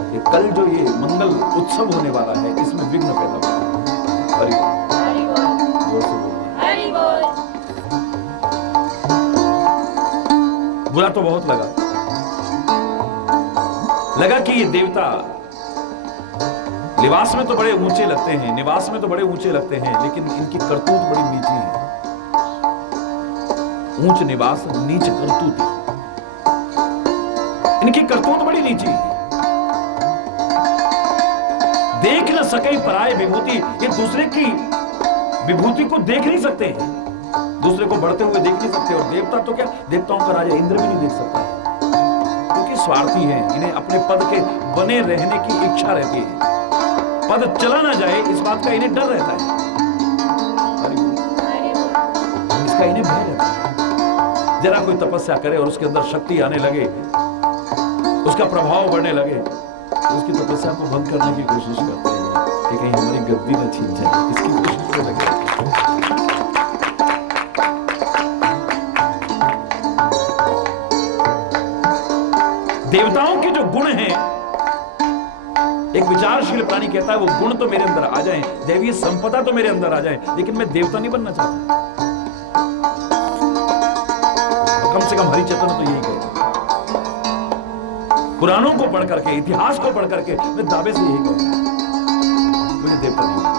कि कल जो ये मंगल उत्सव होने वाला है इसमें विघ्न पैदा हो। हरि बोल। हरि बोल। बुरा तो बहुत लगा कि ये देवता लिबास में तो बड़े ऊंचे लगते हैं, निवास में तो बड़े ऊंचे लगते हैं, लेकिन इनकी करतूत बड़ी नीची है। ऊंच निवास नीच करतूत, इनकी करतूत बड़ी नीची है। देख न सके पराय विभूति, ये दूसरे की विभूति को देख नहीं सकते हैं, दूसरे को बढ़ते हुए देख नहीं सकते। और देवता तो क्या, देवताओं का राजा इंद्र भी नहीं देख सकता है, क्योंकि स्वार्थी हैं। इन्हें अपने पद के बने रहने की इच्छा रहती है, पद चला ना जाए इस बात का इन्हें डर रहता है, इसका इन्हें भय रहता है। जरा कोई तपस्या करे और उसके अंदर शक्ति आने लगे, उसका प्रभाव बढ़ने लगे, तो उसकी तपस्या को भंग करने की कोशिश करते हैं कि कहीं हमारी गद्दी न छीन जाए, इसकी कोशिश में लगे। देवताओं के जो गुण हैं, एक विचारशील प्राणी कहता है वो गुण तो मेरे अंदर आ जाएं, दैवीय संपदा तो मेरे अंदर आ जाए, लेकिन मैं देवता नहीं बनना चाहता। कम से कम हरिचेतन तो यही कहता, पुराणों को पढ़ करके, इतिहास को पढ़ करके मैं दावे से यही कहूंगा, मुझे देवता नहीं बनना।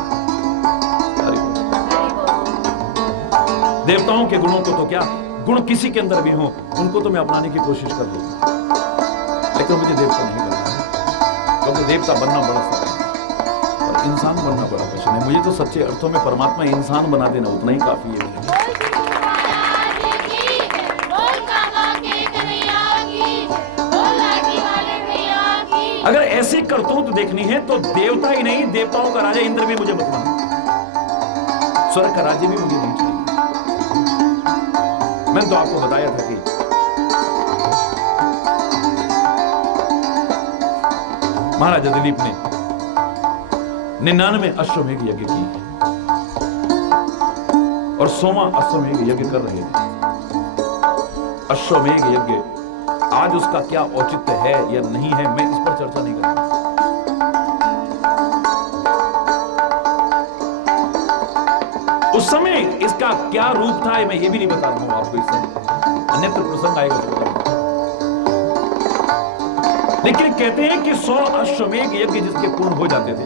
देवताओं के गुणों को तो क्या, गुण किसी के अंदर भी हो उनको तो मैं अपनाने की कोशिश कर लूंगा, लेकिन मुझे देवता नहीं बनना, क्योंकि देवता बनना बड़ा सरल है और इंसान बनना बड़ा कठिन है। मुझे तो सच्चे अर्थों में परमात्मा इंसान बना देना उतना ही काफी है। अगर ऐसी करतूत देखनी है तो देवता ही नहीं, देवताओं का राजा इंद्र भी मुझे मत बना, स्वर्ग का राज्य भी मुझे नहीं चाहिए। मैंने तो आपको बताया था कि महाराजा दिलीप ने 99 अश्वमेघ यज्ञ की और 100वां अश्वमेघ यज्ञ कर रहे थे। अश्वमेघ यज्ञ आज उसका क्या औचित्य है या नहीं है, मैं इस पर चर्चा नहीं करूंगा। उस समय इसका क्या रूप था मैं ये भी नहीं बता रहा हूं आपको, इस समय अन्यत्र प्रसंग आएगा तो बताऊंगा। लेकिन कहते हैं कि 100 अश्वमेघ यज्ञ जिसके पूर्ण हो जाते थे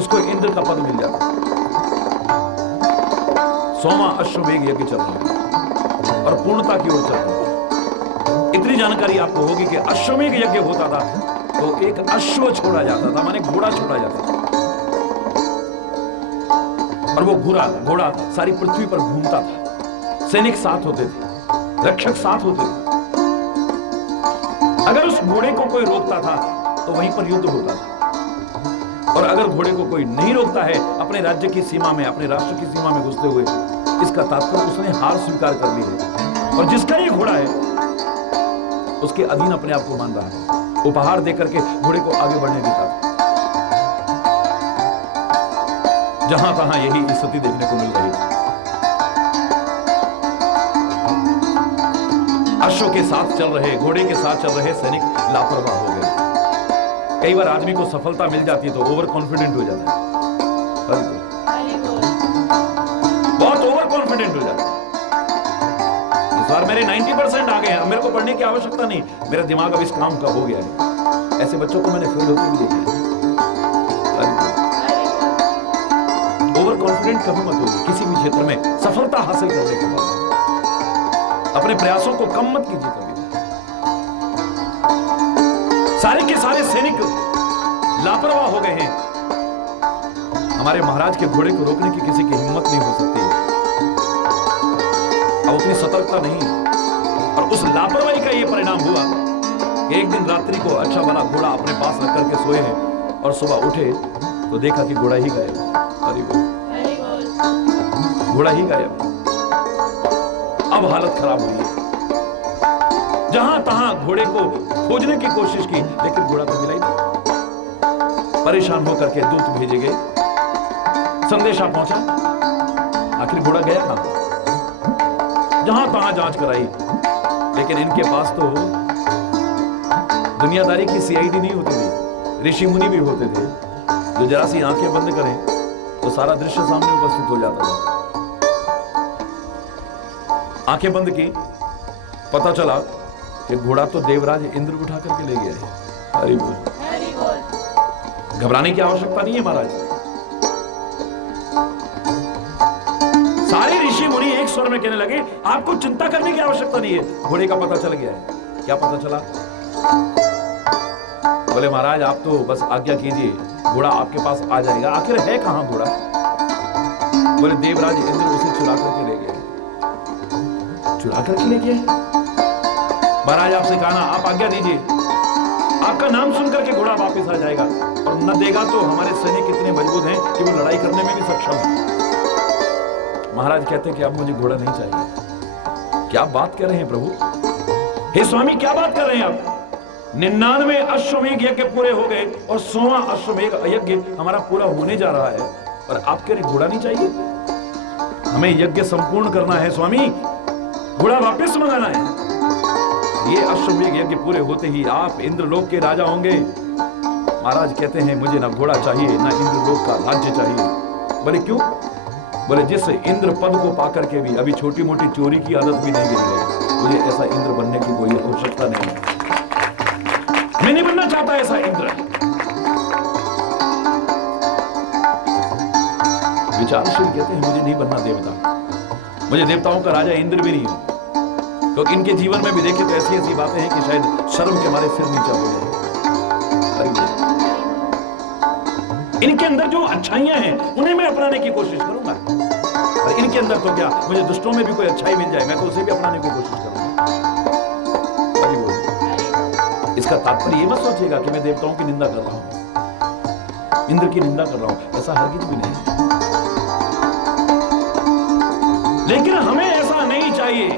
उसको इंद्र का पद मिल जाता। 100वां अश्वमेघ यज्ञ चल रहा है और पूर्णता की ओर चल रहा है। इतनी जानकारी आपको होगी कि अश्वमेघ यज्ञ होता था तो एक अश्व छोड़ा जाता था, माने घोड़ा छोड़ा जाता था, और वो घोड़ा सारी पृथ्वी पर घूमता था। सैनिक साथ होते थे, रक्षक साथ होते थे। अगर उस घोड़े को कोई रोकता था तो वहीं पर युद्ध होता था, और अगर घोड़े को कोई नहीं रोकता है अपने राज्य की सीमा में, अपने राष्ट्र की सीमा में घुसते हुए, इसका तात्पर्य उसने हार स्वीकार कर ली है और जिसका ये घोड़ा है उसके अधीन अपने आप को मान रहा है। उपहार देकर के घोड़े को आगे बढ़ने देता था। जहां तहां यही स्थिति देखने को मिल रही है। अश्व के साथ चल रहे, घोड़े के साथ चल रहे सैनिक लापरवाह हो गए। कई बार आदमी को सफलता मिल जाती है तो ओवर कॉन्फिडेंट हो जाता है, बहुत ओवर कॉन्फिडेंट हो जाता है। इस बार मेरे 90% आ गए हैं, मेरे को पढ़ने की आवश्यकता नहीं, मेरा दिमाग अब इस काम का हो गया है। ऐसे बच्चों को मैंने फेल होते भी देखा है। ओवर कॉन्फिडेंट कभी मत होइए किसी भी क्षेत्र में सफलता हासिल करने के बाद। अपने प्रयासों को कम मत कीजिए कभी। सारे के सारे सैनिक लापरवाह हो गए हैं। हमारे महाराज के घोड़े को रोकने की किसी की हिम्मत नहीं हो सकती है, अब उतनी सतर्कता नहीं है। और उस लापरवाही का यह परिणाम हुआ कि एक दिन रात्रि को अच्छा भला घोड़ा अपने पास रख करके सोए हैं और सुबह उठे तो देखा कि घोड़ा ही गायब। अरे घोड़ा ही गायब। अब हालत खराब हुई है। जहां तहां घोड़े को खोजने की कोशिश की लेकिन घोड़ा तो मिला ही नहीं। परेशान होकर के दूत भेजे गए, संदेशा पहुंचा, आखिर घोड़ा गया कहां? जहां तहां जांच कराई लेकिन इनके पास तो दुनियादारी की सीआईडी नहीं होती थी, ऋषि मुनि भी होते थे जो जरा सी आंखें बंद करें तो सारा दृश्य सामने उपस्थित हो जाता था। आंखें बंद की, पता चला कि घोड़ा तो देवराज इंद्र उठा करके ले गया है। हरि बोल। घबराने की आवश्यकता नहीं है महाराज। सारे ऋषि मुनि एक स्वर में कहने लगे आपको चिंता करने की आवश्यकता नहीं है, घोड़े का पता चल गया है। क्या पता चला? बोले महाराज आप तो बस आज्ञा कीजिए, घोड़ा आपके पास आ जाएगा। आखिर है कहां घोड़ा? बोले देवराज इंद्र उसे चुरा करके ले गए। चुरा करके ले गए? महाराज आपसे कहा ना, आप आज्ञा दीजिए, आपका नाम सुनकर के घोड़ा वापस आ जाएगा, और न देगा तो हमारे सैनिक इतने मजबूत हैं कि वो लड़ाई करने में भी सक्षम है। महाराज कहते हैं कि अब मुझे घोड़ा नहीं चाहिए। क्या बात कर रहे हैं प्रभु? हे स्वामी क्या बात कर रहे हैं आप? 99 अश्वमेघ यज्ञ पूरे हो गए और 100वां अश्वमेघ यज्ञ हमारा पूरा होने जा रहा है और आप कह रहे घोड़ा नहीं चाहिए? हमें यज्ञ संपूर्ण करना है स्वामी, घोड़ा वापस मंगाना है। ये अश्वमेघ यज्ञ पूरे होते ही आप इंद्रलोक के राजा होंगे। महाराज कहते हैं मुझे ना घोड़ा चाहिए ना इंद्रलोक का राज्य चाहिए। बोले क्यों? बोले जिस इंद्र पद को पाकर के भी अभी छोटी मोटी चोरी की आदत भी नहीं गिरी है, मुझे ऐसा इंद्र बनने की कोई आवश्यकता नहीं है। मैं नहीं बनना चाहता ऐसा इंद्र। विचारशील कहते हैं मुझे नहीं बनना देवता, मुझे देवताओं का राजा इंद्र भी नहीं है, क्योंकि इनके जीवन में भी देखे तो ऐसी ऐसी बातें हैं कि शायद शर्म के मारे सिर नीचा हो जाए। इनके अंदर जो अच्छाइयां हैं उन्हें मैं अपनाने की कोशिश करूंगा, और इनके अंदर तो क्या, मुझे दुष्टों में भी कोई अच्छाई मिल जाए मैं तो उसे भी अपनाने की कोशिश करूंगा। इसका तात्पर्य ये मत सोचिएगा कि मैं देवताओं की निंदा कर रहा हूं, इंद्र की निंदा कर रहा हूं, ऐसा हरगिज भी नहीं। लेकिन हमें ऐसा नहीं चाहिए।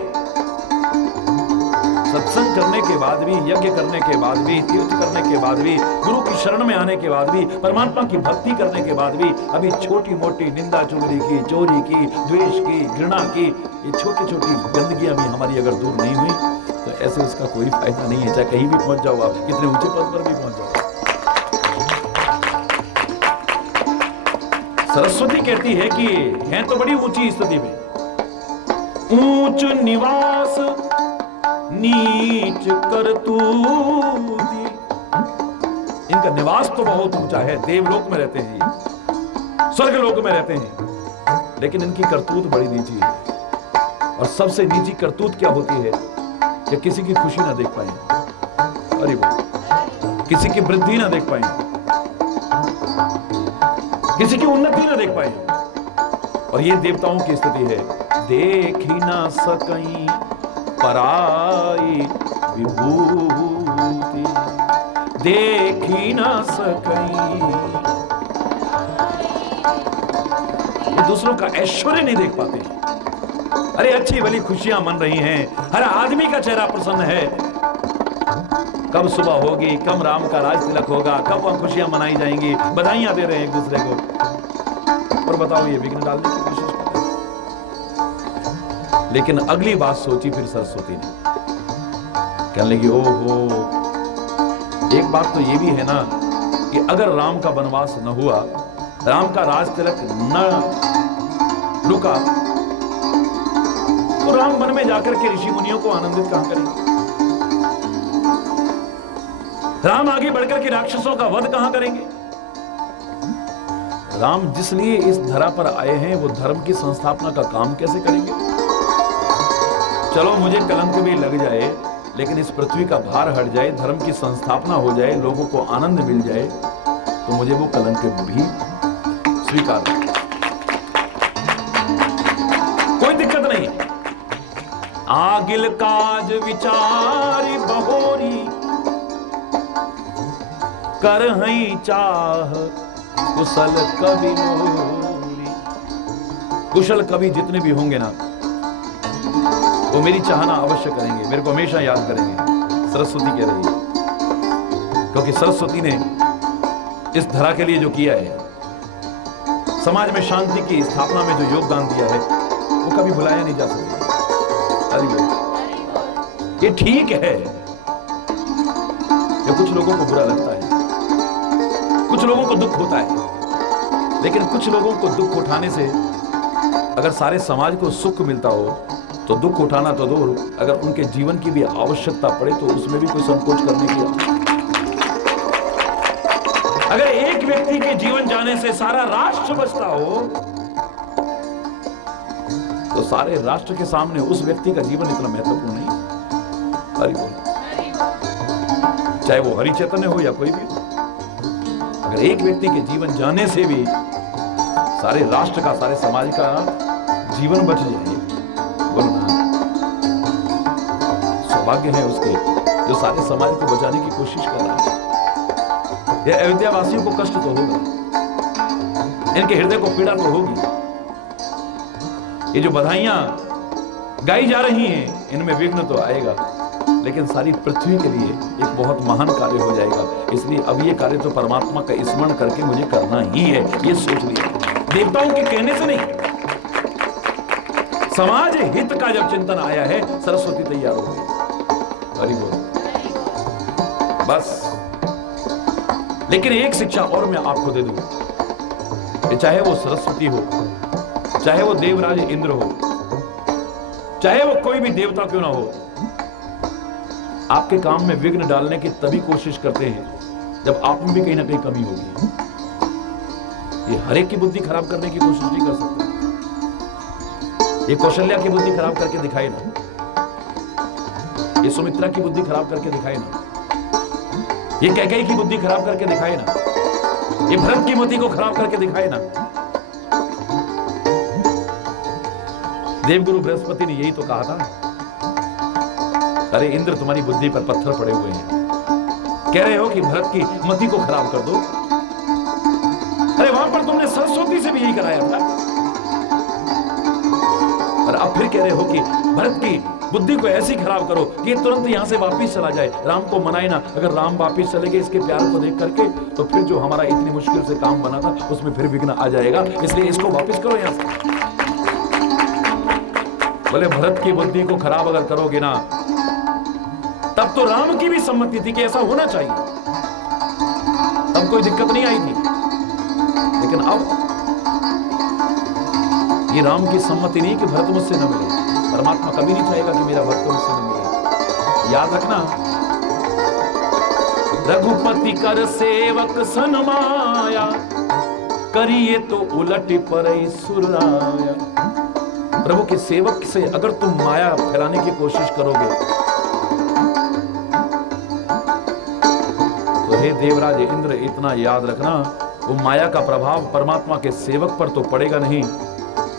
सत्संग करने के बाद भी, यज्ञ करने के बाद भी, तीर्थ करने के बाद भी, गुरु की शरण में आने के बाद भी, परमात्मा की भक्ति करने के बाद भी अभी छोटी मोटी निंदा चुगली की, चोरी की, द्वेष की, घृणा की, ये छोटी छोटी गंदगियां भी हमारी अगर दूर नहीं हुई तो ऐसे उसका कोई फायदा नहीं है, चाहे कहीं भी पहुंच जाओ आप, कितने ऊंचे पद पर भी पहुंच जाओ। सरस्वती कहती है कि हैं तो बड़ी ऊंची स्थिति में, ऊंच निवास नीच करतूती, इनका निवास तो बहुत ऊंचा है, देवलोक में रहते हैं ये, स्वर्गलोक में रहते हैं, लेकिन इनकी करतूत बड़ी नीची है। और सबसे नीची करतूत क्या होती है कि किसी की खुशी ना देख पाए, अरे वो किसी की वृद्धि ना देख पाए, किसी की उन्नति ना देख पाए। और ये देवताओं की स्थिति है, देख ही ना सकई पराई विभूति, देख ही ना सकई, वो दूसरों का ऐश्वर्य नहीं देख पाते। अरे अच्छी भली खुशियां मन रही हैं, हर आदमी का चेहरा प्रसन्न है, कब सुबह होगी, कब राम का राज तिलक होगा, कब वह खुशियां मनाई जाएंगी, बधाइयां दे रहे हैं एक दूसरे को, और बताओ ये विघ्न डालने की कोशिश कर रहे हैं। लेकिन अगली बात सोची फिर सरस्वती ने, कहने लगी ओहो, एक बात तो ये भी है ना कि अगर राम का वनवास न हुआ, राम का राज तिलक न रुका, तो राम वन में जाकर के ऋषि मुनियों को आनंदित कहां करेंगे, राम आगे बढ़कर के राक्षसों का वध कहां करेंगे। राम जिस लिए इस धरा पर आए हैं वो धर्म की संस्थापना का काम कैसे करेंगे। चलो मुझे कलंक भी लग जाए, लेकिन इस पृथ्वी का भार हट जाए, धर्म की संस्थापना हो जाए, लोगों को आनंद मिल जाए, तो मुझे वो कलंक भी स्वीकार है, कोई दिक्कत नहीं। आगिल काज विचारी बहोरी, कर हई चाह कुशल कवि मोरी। कुशल कवि जितने भी होंगे ना, वो मेरी चाहना अवश्य करेंगे, मेरे को हमेशा याद करेंगे। सरस्वती कह रही है, क्योंकि सरस्वती ने इस धरा के लिए जो किया है, समाज में शांति की स्थापना में जो योगदान दिया है, वो कभी भुलाया नहीं जा सकता। ये ठीक है, ये कुछ लोगों को बुरा लगता है, कुछ लोगों को दुख होता है, लेकिन कुछ लोगों को दुख उठाने से अगर सारे समाज को सुख मिलता हो तो दुख उठाना तो दूर, अगर उनके जीवन की भी आवश्यकता पड़े तो उसमें भी कोई संकोच करने की। अगर एक व्यक्ति के जीवन जाने से सारा राष्ट्र बचता हो तो सारे राष्ट्र के सामने उस व्यक्ति का जीवन इतना महत्वपूर्ण नहीं। हरि बोल, चाहे वो हरि चैतन्य हो या कोई भी हो, अगर एक व्यक्ति के जीवन जाने से भी सारे राष्ट्र का, सारे समाज का जीवन बच जाए, बोलो ना, सौभाग्य है उसके जो सारे समाज को बचाने की कोशिश कर रहा है। ये अयोध्या वासियों को कष्ट तो होगा, इनके हृदय को पीड़ा तो होगी, ये जो बधाइयां गाई जा रही हैं इनमें विघ्न तो आएगा, लेकिन सारी पृथ्वी के लिए एक बहुत महान कार्य हो जाएगा। इसलिए अब ये कार्य तो परमात्मा का स्मरण करके मुझे करना ही है, ये सोच लिया, देवताओं के कहने से नहीं। समाज हित का जब चिंतन आया है, सरस्वती तैयार हो गई। हरि बोल, बस। लेकिन एक शिक्षा और मैं आपको दे दूं कि चाहे वो सरस्वती हो, चाहे वो देवराज इंद्र हो, चाहे वो कोई भी देवता क्यों ना हो, आपके काम में विघ्न डालने की तभी कोशिश करते हैं जब आप में भी कहीं ना कहीं कमी होगी। ये हर एक की बुद्धि खराब करने की कोशिश नहीं कर सकते। ये कौशल्या की बुद्धि खराब करके दिखाए ना, ये सुमित्रा की बुद्धि खराब करके दिखाए ना, ये कैकेयी की बुद्धि खराब करके दिखाए ना, ये भरत की बुद्धि को खराब करके दिखाए ना। देवगुरु बृहस्पति ने यही तो कहा था, अरे इंद्र तुम्हारी बुद्धि पर पत्थर पड़े हुए हैं, कह रहे हो कि भरत की मति को खराब कर दो। अरे वहां पर तुमने सरस्वती से भी यही कराया था, और अब फिर कह रहे हो कि भरत की बुद्धि को ऐसी खराब करो कि ये तुरंत यहां से वापिस चला जाए। राम को मनाए ना, अगर राम वापिस चले गए इसके प्यार को देख करके तो फिर जो हमारा इतनी मुश्किल से काम बना था उसमें फिर विघ्न आ जाएगा, इसलिए इसको वापिस करो यहां से। बोले भरत की बुद्धि को खराब अगर करोगे ना, तब तो राम की भी सम्मति थी कि ऐसा होना चाहिए, तब कोई दिक्कत नहीं आई थी। लेकिन अब ये राम की सम्मति नहीं कि भरत मुझसे न मिले। परमात्मा कभी नहीं चाहेगा कि मेरा भक्त मुझसे न मिले। याद रखना, रघुपति कर सेवक सन माया, करिए तो उलट परई सुराया। प्रभु के सेवक से अगर तुम माया फैलाने की कोशिश करोगे तो हे देवराज इंद्र, इतना याद रखना, वो माया का प्रभाव परमात्मा के सेवक पर तो पड़ेगा नहीं,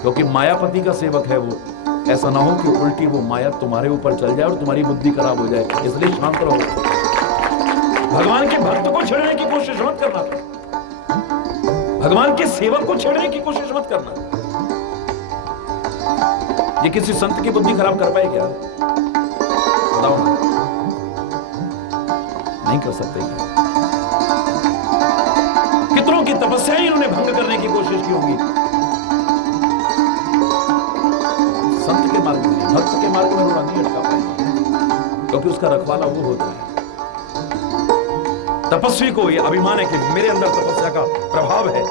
क्योंकि मायापति का सेवक है वो। ऐसा ना हो कि उल्टी वो माया तुम्हारे ऊपर चल जाए और तुम्हारी बुद्धि खराब हो जाए, इसलिए शांत रहो। भगवान के भक्त को छेड़ने की कोशिश मत करना, भगवान के सेवक को छेड़ने की कोशिश मत करना। ये किसी संत की बुद्धि खराब कर पाए क्या? बताओ ना, नहीं कर सकते। कितनों की तपस्याएं इन्होंने भंग करने की कोशिश की होगी। संत के मार्ग में, भक्त के मार्ग में रोड़ा नहीं अटका पाएगा, क्योंकि उसका रखवाला वो होता है। तपस्वी को ये अभिमान है कि मेरे अंदर तपस्या का प्रभाव है,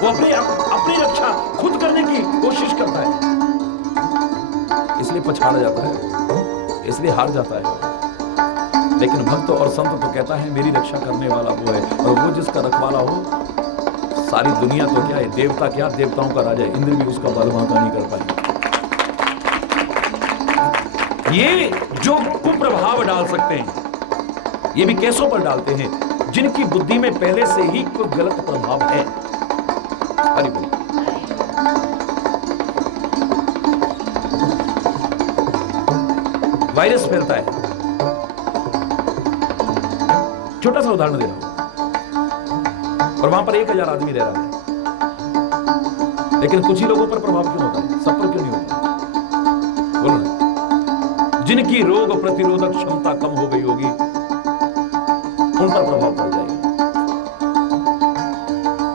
वो अपनी रक्षा खुद करने की कोशिश करता है, इसलिए पछाड़ा जाता है, इसलिए हार जाता है। लेकिन भक्त और संत तो कहता है मेरी रक्षा करने वाला वो है, और वो जिसका रखवाला हो, सारी दुनिया तो क्या है, देवता क्या, देवताओं का राजा इंद्र भी उसका बल वांका नहीं कर पाए। ये जो कुप्रभाव डाल सकते हैं, ये भी कैसों पर डालते हैं? जिनकी बुद्धि में पहले से ही कोई गलत प्रभाव है। हरि बोल। वायरस फैलता है, छोटा सा उदाहरण दे रहा हूं, और वहां पर 1000 आदमी रह रहा है, लेकिन कुछ ही लोगों पर प्रभाव क्यों होता है, सब पर क्यों नहीं होता? बोलो ना। जिनकी रोग प्रतिरोधक क्षमता कम हो गई होगी उन पर प्रभाव पड़ जाएगा,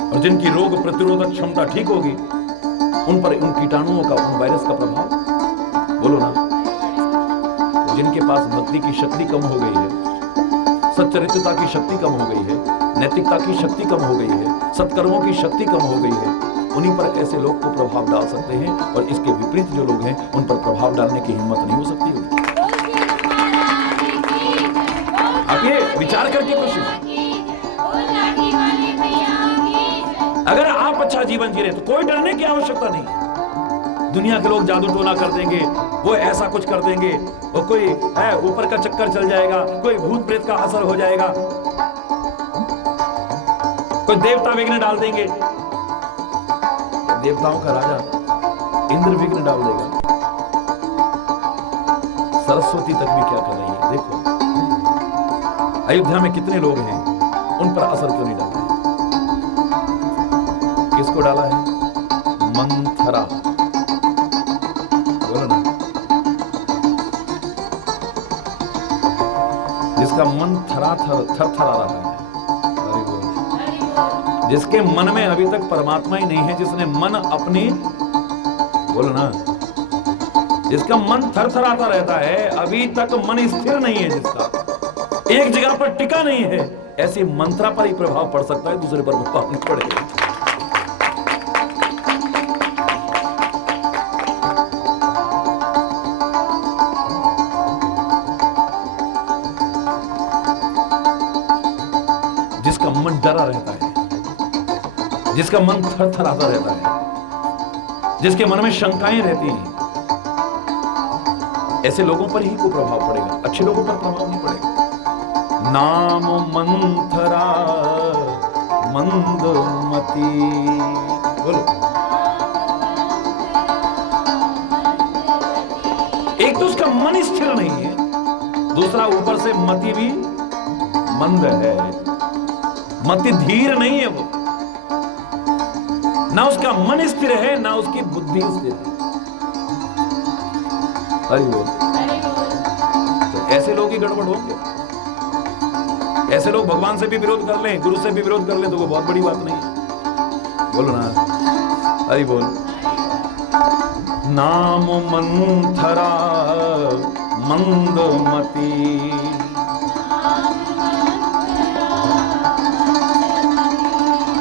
और जिनकी रोग प्रतिरोधक क्षमता ठीक होगी उन पर उन कीटाणुओं का, उन वायरस का प्रभाव, बोलो ना। जिनके पास भक्ति की शक्ति कम हो गई है, सच्चरित्रता की शक्ति कम हो गई है, नैतिकता की शक्ति कम हो गई है, सत्कर्मों की शक्ति कम हो गई है, उन्हीं पर ऐसे लोग को प्रभाव डाल सकते हैं, और इसके विपरीत जो लोग हैं उन पर प्रभाव डालने की हिम्मत नहीं हो सकती होगी। आप ये विचार करके कोशिश, अगर आप अच्छा जीवन जी रहे तो कोई डरने की आवश्यकता नहीं। दुनिया के लोग जादू टोना कर देंगे, वो ऐसा कुछ कर देंगे, वो कोई ऊपर का चक्कर चल जाएगा, कोई भूत प्रेत का असर हो जाएगा, कोई देवता विघ्न डाल देंगे। देवताओं का राजा इंद्र विघ्न डाल देगा, सरस्वती तक भी क्या कर रही है। देखो अयोध्या में कितने लोग हैं, उन पर असर क्यों नहीं डाला है? किसको डाला है? मंथरा, बोलो ना। जिसका मन थरथरा रहा है, जिसके मन में अभी तक परमात्मा ही नहीं है, जिसने मन अपनी, बोलो ना, जिसका मन थरथराता रहता है, अभी तक मन स्थिर नहीं है, जिसका एक जगह पर टिका नहीं है, ऐसी मंत्रा पर ही प्रभाव पड़ सकता है, दूसरे पर प्रभाव नहीं पड़ेगा। जिसका मन डरा रहता है, जिसका मन थरथराता रहता है, जिसके मन में शंकाएं रहती हैं, ऐसे लोगों पर ही को प्रभाव पड़ेगा, अच्छे लोगों पर प्रभाव नहीं पड़ेगा। नाम मंथरा मंदमती, बोलो। एक तो उसका मन स्थिर नहीं है, दूसरा ऊपर से मति भी मंद है, मति धीर नहीं है, वो ना उसका मन स्थिर है ना उसकी बुद्धि स्थिर है। हरि बोल। हरि बोल। तो ऐसे लोग ही गड़बड़ होंगे। ऐसे लोग भगवान से भी विरोध कर लें, गुरु से भी विरोध कर लें तो कोई बहुत बड़ी बात नहीं है। बोलो ना, हरि बोल। नाम मंथरा मंदमती,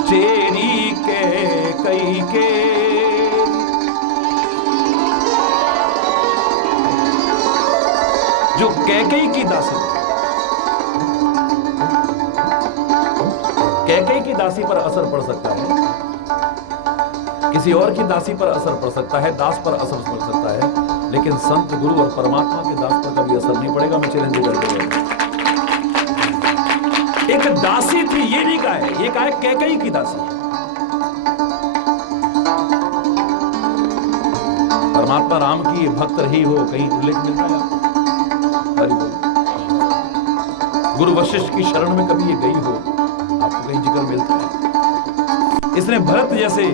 चेरी के कई के, जो कैकेयी की दासी, कैकेयी की दासी पर असर पड़ सकता है, किसी और की दासी पर असर पड़ सकता है, दास पर असर पड़ सकता है, लेकिन संत गुरु और परमात्मा के दास पर कभी असर नहीं पड़ेगा। मैं चैलेंज कर दूंगा। एक दासी थी, ये नहीं कहा है, ये कहा है कैकेयी की दासी। परमात्मा राम की भक्त रही हो, कहीं उल्लेख मिलता है आपको? हरि बोल। गुरु वशिष्ठ की शरण में कभी ये गई हो, आपको कहीं जिक्र मिलता है? इसने भरत जैसे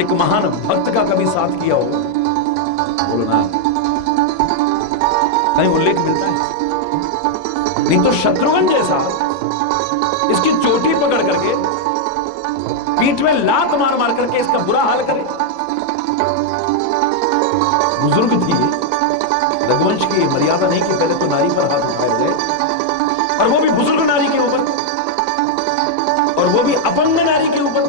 एक महान भक्त का कभी साथ किया हो? बोलो ना, कहीं उल्लेख मिलता है? नहीं तो शत्रुघ्न जैसा इसकी चोटी पकड़ करके पीठ में लात मार मार करके इसका बुरा हाल करे। बुजुर्ग थी, रघुवंश की मर्यादा नहीं कि पहले तो नारी पर हाथ उठाया जाए, और वो भी बुजुर्ग नारी के ऊपर, और वो भी अपंग नारी के ऊपर।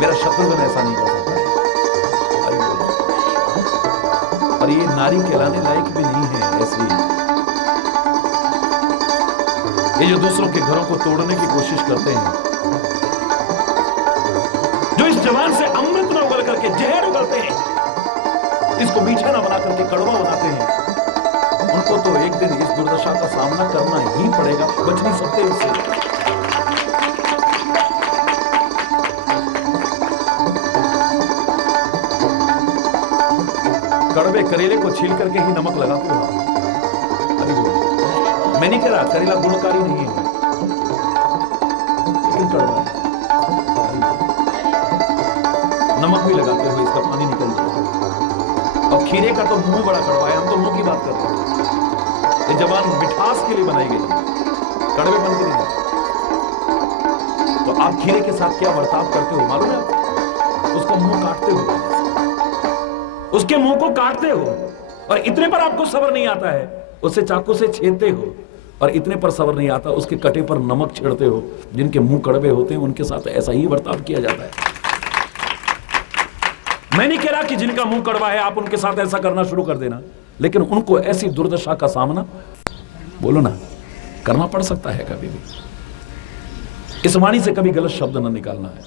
मेरा शत्रुघ्न ऐसा नहीं कर सकता है। और ये नारी कहलाने लायक भी नहीं है ऐसी, ये जो दूसरों के घरों को तोड़ने की कोशिश करते हैं, जो इस जवान से अमृत न उगल करके जहर उगलते हैं, इसको मीठा न बना करके कड़वा बनाते हैं, उनको तो एक दिन इस दुर्दशा का सामना करना ही पड़ेगा, बच नहीं सकते इससे। कड़वे करेले को छील करके ही नमक लगाते हो। अरे मैं नहीं कह रहा करेला गुणकारी नहीं है, लेकिन कड़वा है। नमक भी लगाते हुए इसका पानी निकल जाए। और खीरे का तो मुंह बड़ा कड़वा है, हम तो मुंह की बात कर रहे हैं। ये जबान मिठास के लिए बनाई गई, कड़वेपन के लिए नहीं। तो आप खीरे के साथ क्या बर्ताव करते हो मालूम है? उसको मुंह काटते हो, उसके मुंह को काटते हो, और इतने पर आपको सब्र नहीं आता है, उसे चाकू से छेदते हो, और इतने पर सब्र नहीं आता, उसके कटे पर नमक छिड़ते हो। जिनके मुंह कड़वे होते हैं उनके साथ ऐसा ही बर्ताव किया जाता है। मैं नहीं कह रहा कि जिनका मुंह कड़वा है आप उनके साथ ऐसा करना शुरू कर देना, लेकिन उनको ऐसी दुर्दशा का सामना, बोलो ना, करना पड़ सकता है कभी भी। इस वाणी से कभी गलत शब्द न निकालना है।